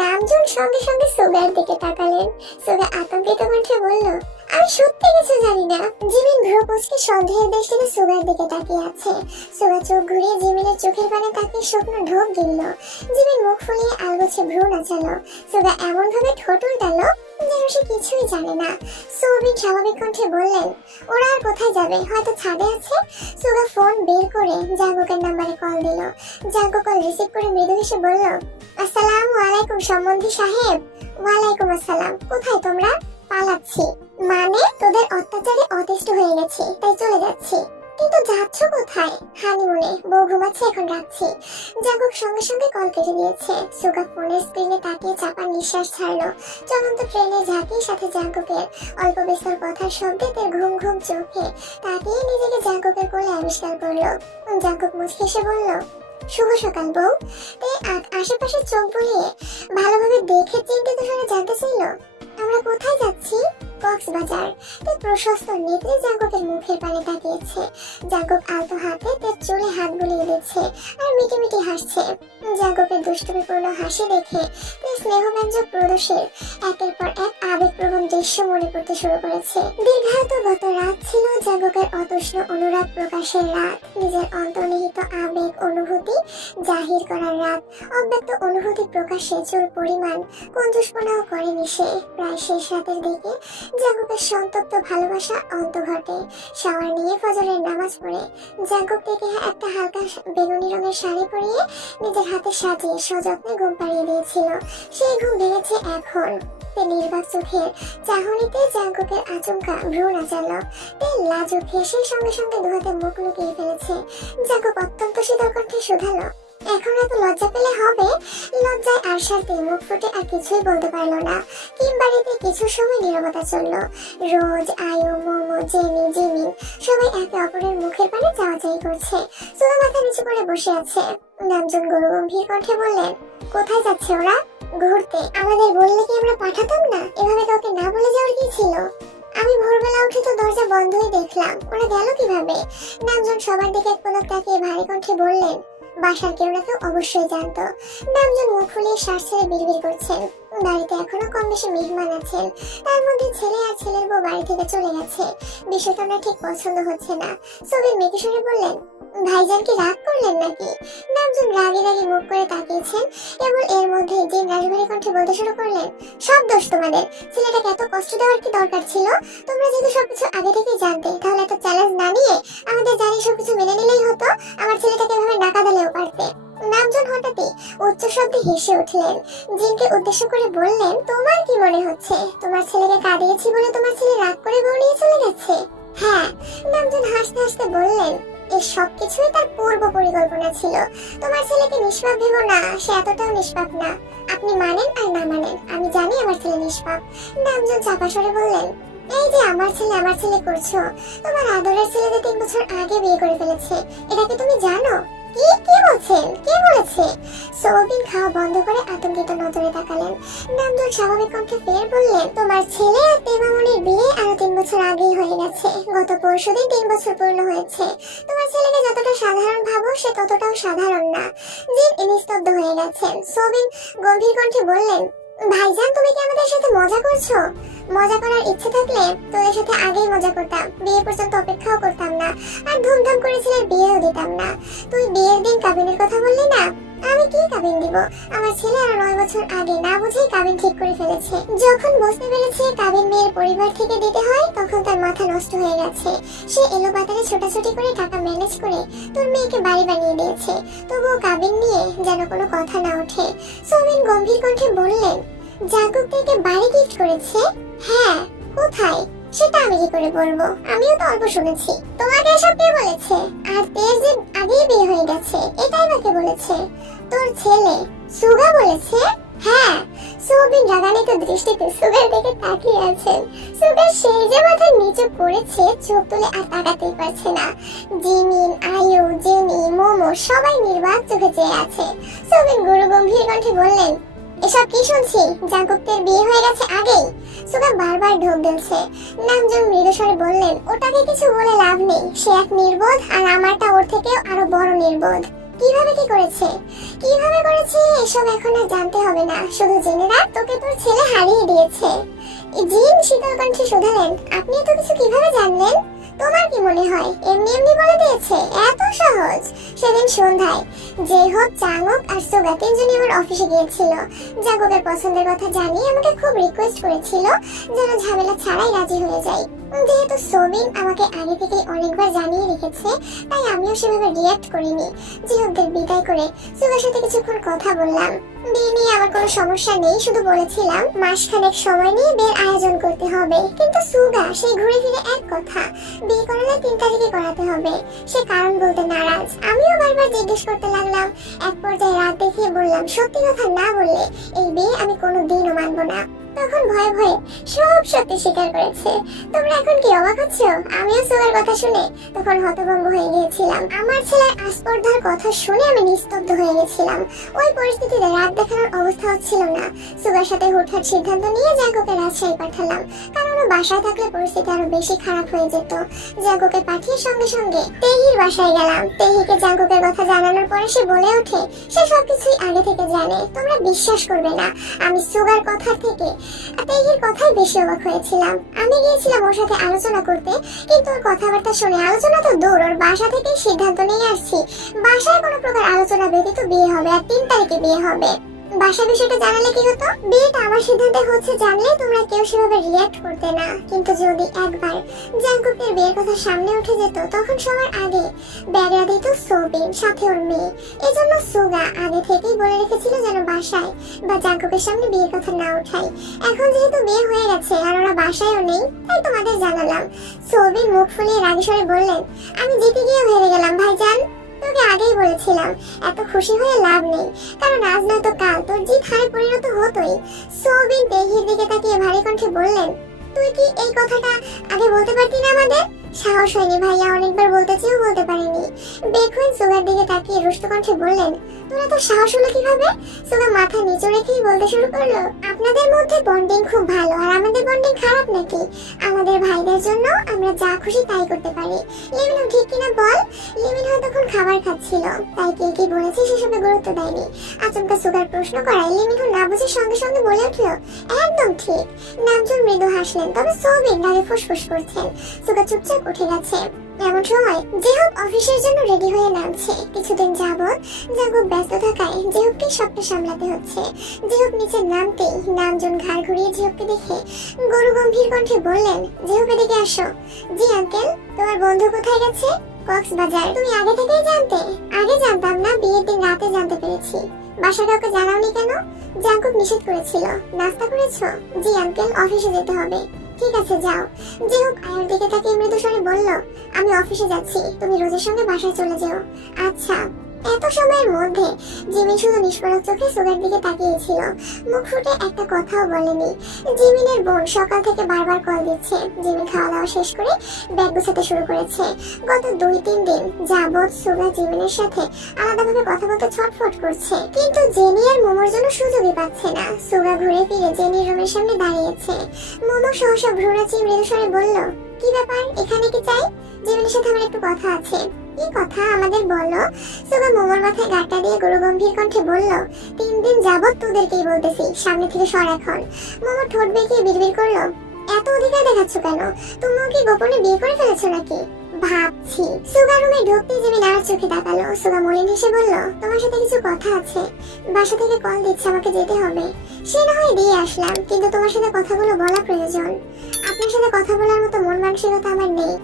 নামজন সঙ্গে সঙ্গে সুগার দিকে তাকালেন। সুগা আতঙ্কিত কণ্ঠে বলল, আমি সত্যি কিছু জানি না। জিমিন ভ্রু কুঁচকে সন্দেহের দৃষ্টিতে সুগার দিকে তাকিয়ে আছে। সুগা চোখ ঘুরিয়ে জিমিনের চোখের পানে তাকিয়ে শুকনো ঢোক গিলল। জিমিন মুখ ফুলিয়ে আলগোছে ভ্রু নাচালো। সুগা এমন ভাবে ঠোঁট উল্টালো যেন সে কিছুই জানে না। সৌবিন স্বাভাবিক কণ্ঠে বললেন, ওরা আর কোথায় যাবে, হয়তো ছাদে আছে। সুগা ফোন বের করে জাগকের নাম্বারে কল দিল। জাগক কল রিসিভ করে মৃদু হেসে বলল, আসসালামু আলাইকুম সম্বন্ধী সাহেব। ওয়ালাইকুম আসসালাম। কোথায় তোমরা? পালাচ্ছি। মানে তোদের অত্যাচারে অতিষ্ঠ হয়ে গেছি, তাই চলে যাচ্ছি। কিন্তু যাচ্ছ কোথায়? হানিমুনে, বউ ঘুমাচ্ছে, এখন রাখছি। জাঙ্কুক সঙ্গে সঙ্গে কল কেটে দিয়েছে। সুগা ফোনের স্ক্রিনে তাকিয়ে চাপা নিঃশ্বাস ছাড়লো। চলন্ত ট্রেনের ঝাঁকির সাথে জাঙ্কুকের অল্প বিস্তর কথার শব্দে তার ঘুম ঘুম চোখে তাকিয়ে নিজেকে জাঙ্কুকের কোলে আবিষ্কার করলো। জাঙ্কুক মুচকি হেসে বলল, শুভ সকাল বউ। তে আশেপাশে চোখ বুলিয়ে ভালোভাবে দেখে চিন্তিত স্বরে জানতে চাইল, আমরা কোথায় যাচ্ছি? কক্সবাজার। তে প্রশস্ত নেত্রে জাঙ্কুকের মুখের পানে তাকিয়েছে। জাঙ্কুক আলতো হাতে তার চুলে হাত বুলিয়ে দিচ্ছে আর মিটি মিটি হাসছে। জাঙ্কুকের দুষ্টুমিপূর্ণ হাসি দেখে তার স্নেহব্যঞ্জক প্রদোষের একের পর এক আবেগপ্রবণ দৃশ্য মনে পড়তে শুরু করেছে। দীর্ঘায়িত গত রাত ছিল জাঙ্কুকের অতৃষ্ণ অনুরাগ প্রকাশের রাত, নিজের অন্তর্নিহিত আবেগ অনুভূতি জাহির করার রাত। অব্যক্ত অনুভূতি প্রকাশে চুল পরিমাণ কঞ্জুসপনাও করেনি সে। প্রায় শেষ রাতের দিকে জাঙ্কুকের সন্তপ্ত ভালোবাসা অন্ত ঘটে। শাওয়ার নিয়ে ফজরের নামাজ পড়ে জাঙ্কুক থেকে একটা হালকা বেগুনি রঙের শাড়ি পরিয়ে নিজের হাতে সাজিয়ে সযত্নে ঘুম পাড়িয়ে দিয়েছিল। সেই ঘুম ভেঙেছে এখন। তে নির্বাক চোখের চাহনিতে জাঙ্কুকের আচমকা ভ্রু নাচালো। তে লাজুক হেসে সঙ্গে সঙ্গে দুহাতে মুখ লুকিয়ে ফেলেছে। জাঙ্কুক অত্যন্ত শীতল কণ্ঠে শুধালো, এখন এত লজ্জা পেলে হবে? লজ্জায় আরশাতে মুখ ফুটে আর কিছুই বলতে পারলো না। কিমবাড়িতে কিছু সময় নীরবতা চলল। রোজ, আয়ু, মোমো, জেনি, জিমিন সবাই একে অপরের মুখের পানে চাওয়াচাই করছে। সুগা মাথা নিচু করে বসে আছে। নামজন গম্ভীর কণ্ঠে বললেন, কোথায় যাচ্ছে ওরা? ঘুরতে। আমাদের বললে কি আমরা পাঠাতাম না? এভাবে কাউকে না বলে যাওয়ার কি ছিল? আমি ভোরবেলা উঠে তো দরজা বন্ধই দেখলাম, ওরা গেল কিভাবে? নামজন সবার দিকে এক পলক তাকিয়ে ভারী কণ্ঠে বললেন, বাসার কেউ না কেউ অবশ্যই জানতো। নামজন মুখ ফুলিয়ে শ্বাস ছেড়ে বিড়বিড় করছেন। বাড়িতে এখনো কম বেশি মেহমান আছেন, তার মধ্যে ছেলে আর ছেলের বউ বাড়ি থেকে চলে গেছে। বিষয়টা আমার ঠিক পছন্দ হচ্ছে না। সবির মেকি সরে বললেন, ভাইজান কি রাগ করলেন নাকি? নামজন রাগে রাগে মুখ করে তাকিয়েছেন। কেবল এর মধ্যে জিন রাজবাড়ি কণ্ঠে বলতে শুরু করলেন, সব দোষ তোমাদের। ছেলেটাকে এত কষ্ট দেওয়ার কি দরকার ছিল? তোমরা যদি সবকিছু আগে থেকেই জানতে তাহলে এত চ্যালেঞ্জ না নিয়ে আমাদের জানিয়ে সবকিছু মেনে নিলেই হতো। আমার ছেলেটাকে এভাবে নাকা দিলেও পারতে। নামজন হঠাৎই উচ্চ শব্দে হেসে উঠলেন। জিনকে উদ্দেশ্য করে বললেন, তোমার কি মনে হচ্ছে তোমার ছেলেকে কাঁদিয়েছি বলে তোমার ছেলে রাগ করে বউ নিয়ে চলে গেছে? হ্যাঁ। নামজন হাসতে হাসতে বললেন, এই সবকিছুই তার পূর্ব পরিকল্পনা ছিল। তোমার ছেলেকে নিষ্পাপ ভেবো না, সে এতটাও নিষ্পাপ না। আপনি মানেন আর না মানেন, আমি জানি আমার ছেলে নিষ্পাপ। নামজন চাপা স্বরে বললেন, এই যে আমার ছেলে করছো, তোমার আদরের ছেলে যে 3 বছর আগে বিয়ে করে ফেলেছে, এটা কি তুমি জানো? কি বলছেন? কে বলেছে? সৌবিন খাওয়া বন্ধ করে আতঙ্কিত নজরে তাকালেন। নামজন স্বাভাবিক কণ্ঠে ফের বললেন, তোমার ছেলে আর তেমামনির বিয়ে আরো 3 বছর আগেই হয়ে গেছে। গত পরশুদিন 3 বছর পূর্ণ হয়েছে। তোমার ছেলেকে যতটা সাধারণ ভাবো সে ততটাও সাধারণ না। জিন নিস্তব্ধ হয়ে গেছেন। সৌবিন গম্ভীর কণ্ঠে বললেন, ভাইজান তুমি কি আমাদের সাথে মজা করছো? মজা করার ইচ্ছে থাকলে তোদের সাথে আগেই মজা করতাম, বিয়ে পর্যন্ত অপেক্ষাও করতাম না, আর ধুমধাম করে ছেলের বিয়েও দিতাম না। তুই বিয়ের দিন কাবিনের কথা বললি না, আমি কি কাবিন দিব? আমার ছেলে আরো 9 বছর আগে না বুঝেই কাবিন ঠিক করে ফেলেছে। যখন বুঝতে পেরেছে কাবিন মেয়ের পরিবার থেকে দিতে হয়, তখন তার মাথা নষ্ট হয়ে গেছে। সে এলোপাতাড়ি ছোটাছুটি করে টাকা ম্যানেজ করে তোর মেয়েকে বাড়ি বানিয়ে দিয়েছে। তবুও কাবিন নিয়ে যেন কোনো কথা না ওঠে। সৌমিন গম্ভীর কণ্ঠে বললেন, জাঙ্কুক থেকে বাড়ি গিফট করেছে? হ্যাঁ। কোথায়? সেটা আমি কি করে বলবো? আমিও তো অল্প শুনেছি। তোমাকে এসব কে বলেছে? আর তের যে আগেই বিয়ে হয়ে গেছে, এটাই বাকে বলেছে? তোর ছেলে সুগা বলেছে? হ্যাঁ। সৌবিন রাগান্বিত দৃষ্টিতে সুগার দিকে তাকিয়ে আছেন। সুগার সেই যে মাথা নিচু করেছে, চোখ তুলে আর তাকাতেই পারছে না। জিমিন, আয়ু, জেনি, মোমো সবাই নির্বাক চোখে চেয়ে আছে। সৌবিন গুরু গম্ভীর কণ্ঠে বললেন, এসব কি শুনছি? জাঙ্কুকের বিয়ে হয়ে গেছে আগেই? সুগা বারবার ঢোক গেলছে। নামজন মৃদুস্বরে বললেন, ওটাকে কিছু বলে লাভ নেই, সে এক নির্বোধ, আর আমারটা ওর থেকেও আরো বড় নির্বোধ। কিভাবে করেছে এসব এখন আর জানতে হবে না, শুধু জেনে রাখ তোকে তোর ছেলে হারিয়ে দিয়েছে। জিন শীতল কণ্ঠে শুধালেন, আপনি এত কিছু কিভাবে জানলেন? তোমার কি মনে হয় এমনি এমনি বলে দিয়েছে? এত সহজ? সেদিন সন্ধ্যায় যে হোক চাঙ্গুক আর সুগা 3 জনই আমার অফিসে গিয়েছিল। জাঙ্গুকের পছন্দের কথা জানিয়ে আমাকে খুব রিকোয়েস্ট করেছিল যেন ঝামেলা ছাড়াই রাজি হয়ে যাই। যেহেতু সোবিন আমাকে আগে থেকে অনেকবার জানিয়ে রেখেছে, তাই আমিও সেভাবে রিয়াক্ট করিনি। জিহবদের বিদায় করে সুগার সাথে কিছুক্ষণ কথা বললাম। বিয়ে নিয়ে আমার কোনো সমস্যা নেই, শুধু বলেছিলাম মাসখানেক সময় নিয়ে বিয়ের আয়োজন করতে হবে। কিন্তু সুগা সেই ঘুরে ফিরে এক কথা, বিয়ে করালে 3 তারিখে করাতে হবে। সে কারণ বলতে নারাজ। আমিও বারবার জিজ্ঞেস করতে লাগলাম। এক পর্যায়ে রাত দেখিয়ে বললাম, সত্যি কথা না বললে এই বিয়ে আমি কোনোদিনও মানবো না। তখন ভয়ে ভয়ে সব সত্যি স্বীকার করেছে। তোমরা এখন কি অবাক হচ্ছ? আমিও সুগার কথা শুনে তখন হতভম্ব হয়ে গিয়েছিলাম। আমার ছেলের আস্পর্ধার কথা শুনে আমি নিস্তব্ধ হয়ে গেছিলাম। ওই পরিস্থিতিতে রাত দেখানোর অবস্থা হচ্ছিল না। সুগার সাথে হুটহাট সিদ্ধান্ত নিয়ে জাঙ্কুকে রাজশাহী পাঠালাম, কারণ ও বাসায় থাকলে পরিস্থিতি আরো বেশি খারাপ হয়ে যেত। জাঙ্কুকে পাঠিয়ে সঙ্গে সঙ্গে তেহির বাসায় গেলাম। তেহিকে জাঙ্কুকের কথা জানানোর পরে সে বলে ওঠে সে সবকিছুই আগে থেকে জানে। তোমরা বিশ্বাস করবে না, আমি সুগার কথা থেকে তেহির কথাই বেশি অবাক হয়েছিলাম। আমি গিয়েছিলাম ওর সাথে আলোচনা করতে, কিন্তু ওর কথাবার্তা শুনে আলোচনা তো দূর, ওর বাসা থেকেই সিদ্ধান্ত নিয়ে আসছি বাসায় কোনো প্রকার আলোচনা ব্যতীত বিয়ে হবে, আর 3 তারিখে বিয়ে হবে। বাসা বিষয়টা জানালে কি হতো? বিয়েটা আমার সিদ্ধান্তে হচ্ছে জানলে তোমরা কেউ সেভাবে রিয়াক্ট করতে না। কিন্তু যদি একবার জাঙ্কুকের বিয়ের কথা সামনে উঠে যেত, তখন সবার আগে ব্যাগরা দিত সোবিন, সাথে ওর মেয়ে। এজন্য সুগা আগে থেকেই বলে রেখেছিল যেন বাসায় বা জাঙ্কুকের সামনে বিয়ের কথা না উঠাই। এখন যেহেতু বিয়ে হয়ে গেছে আর ওরা বাসায়ও নেই, তাই তোমাদের জানালাম। সোবিন মুখ ফুলিয়ে রাগী স্বরে বললেন, আমি জিতে গিয়ে হেরে গেলাম ভাইজান। তোকে আগেই বলেছিলাম এত খুশি হয়ে লাভ নেই, কারণ আজ নয়তো কাল তোর জিত হারে পরিণত হতোই। সোবিন তেহির দিকে তাকিয়ে ভারী কণ্ঠে বললেন, তুই কি এই কথাটা আগে বলতে পারতি না আমাদের? সাহস হয়নি ভাইয়া, অনেকবার বলতে চেয়েও বলতে পারিনি। বেকুইন সুগার দিকে তাকিয়ে রুষ্ট কণ্ঠে বললেন, তোরা তো সাহস হলো কিভাবে? সুগা মাথা নিচু রেখেই বলতে শুরু করলো, আপনাদের মধ্যে বন্ডিং খুব ভালো, আর আমাদের বন্ডিং খারাপ নাকি? আমাদের ভাইদের জন্য আমরা যা খুশি তাই করতে পারি। লিমিনও ঠিক কিনা বল? লিমিন হয়তো তখন খাবার খাচ্ছিল, তাই কে কি বলেছে সেসবে গুরুত্ব দেয়নি। আচমকা সুগার প্রশ্ন করায় লিমিনও না বুঝে সঙ্গে সঙ্গে বলে উঠল, একদম ঠিক। নামজন মৃদু হাসলেন, তবে সোবিন রাগে ফুসফুস করছেন। সুগা চুপচাপ উঠে গেছে। এমন সময় জেহব অফিসের জন্য রেডি হয়ে নামছে। কিছুদিন যাবৎ জাঙ্কুক ব্যস্ত থাকায় জেহবকে সবটা সামলাতে হচ্ছে। জেহব নিচে নামতেই নামজন ঘাড় ঘুরিয়ে জেহবকে দেখে গরু গম্ভীর কণ্ঠে বললেন, জেহব এদিকে আসো। জি আঙ্কেল। তোমার বন্ধু কোথায় গেছে? কক্সবাজার। তুমি আগে থেকেই জানতে? আগে জানতাম না, বিয়ের দিন রাতে জানতে পেরেছি। বাসা কাউকে জানাওনি কেন? জাঙ্কুক নিষেধ করেছিল। নাস্তা করেছো? জি আঙ্কেল, অফিসে যেতে হবে। ঠিক আছে যাও। জেহব আয়ার দিকে তাকিয়ে মৃদু স্বরে বলল, আমি অফিসে যাচ্ছি, তুমি রোজের সঙ্গে বাসায় চলে যেও। আচ্ছা। এত সময়ের মধ্যে জিমিন শুধু নিষ্পলক চোখে সুগার দিকে তাকিয়েছিল, মুখ ফুটে একটা কথাও বলেনি। জিমিনের বোন সকাল থেকে বারবার কল দিচ্ছে। জিমিন খাওয়া দাওয়া শেষ করে ব্যাগ গুছাতে শুরু করেছে। গত 2-3 দিন যাবৎ সুগার জিমিনের সাথে আলাদাভাবে কথা বলতে ছটফট করছে, কিন্তু জেনি আর মোমোর জন্য সুযোগই পাচ্ছে না। সুগা ঘুরে ফিরে জেনির রুমের সামনে দাঁড়িয়েছে। মোমো সহসা ভ্রুনাচি মৃদু স্বরে বলল, কি ব্যাপার, এখানে কি চাই? জিমিনের সাথে আমার একটু কথা আছে। কি কথা, আমাদের বলো। সুগা মোমোর মাথায় গাঁটটা দিয়ে গরু গম্ভীর কণ্ঠে বলল, 3 দিন যাবৎ তোদেরকেই বলতেছি, সামনে থেকে সর এখন। মোমো ঠোঁট বেঁকিয়ে বিড়বিড় করলো, এত অধিকার দেখাচ্ছ কেন? তুমিও কি গোপনে বিয়ে করে ফেলেছো নাকি? ভাবছি। সুগা রুমে ঢুকতে জিমিন আর চোখে তাকালো। সুগা মলিন হেসে বলল, তোমার সাথে কিছু কথা আছে। বাসা থেকে কল দিচ্ছে, আমাকে যেতে হবে। সে না হয় দিয়ে আসলাম, কিন্তু তোমার সাথে কথাগুলো বলা প্রয়োজন। আপনার সাথে কথা বলার মতো মন মানসিকতা আমার নেই।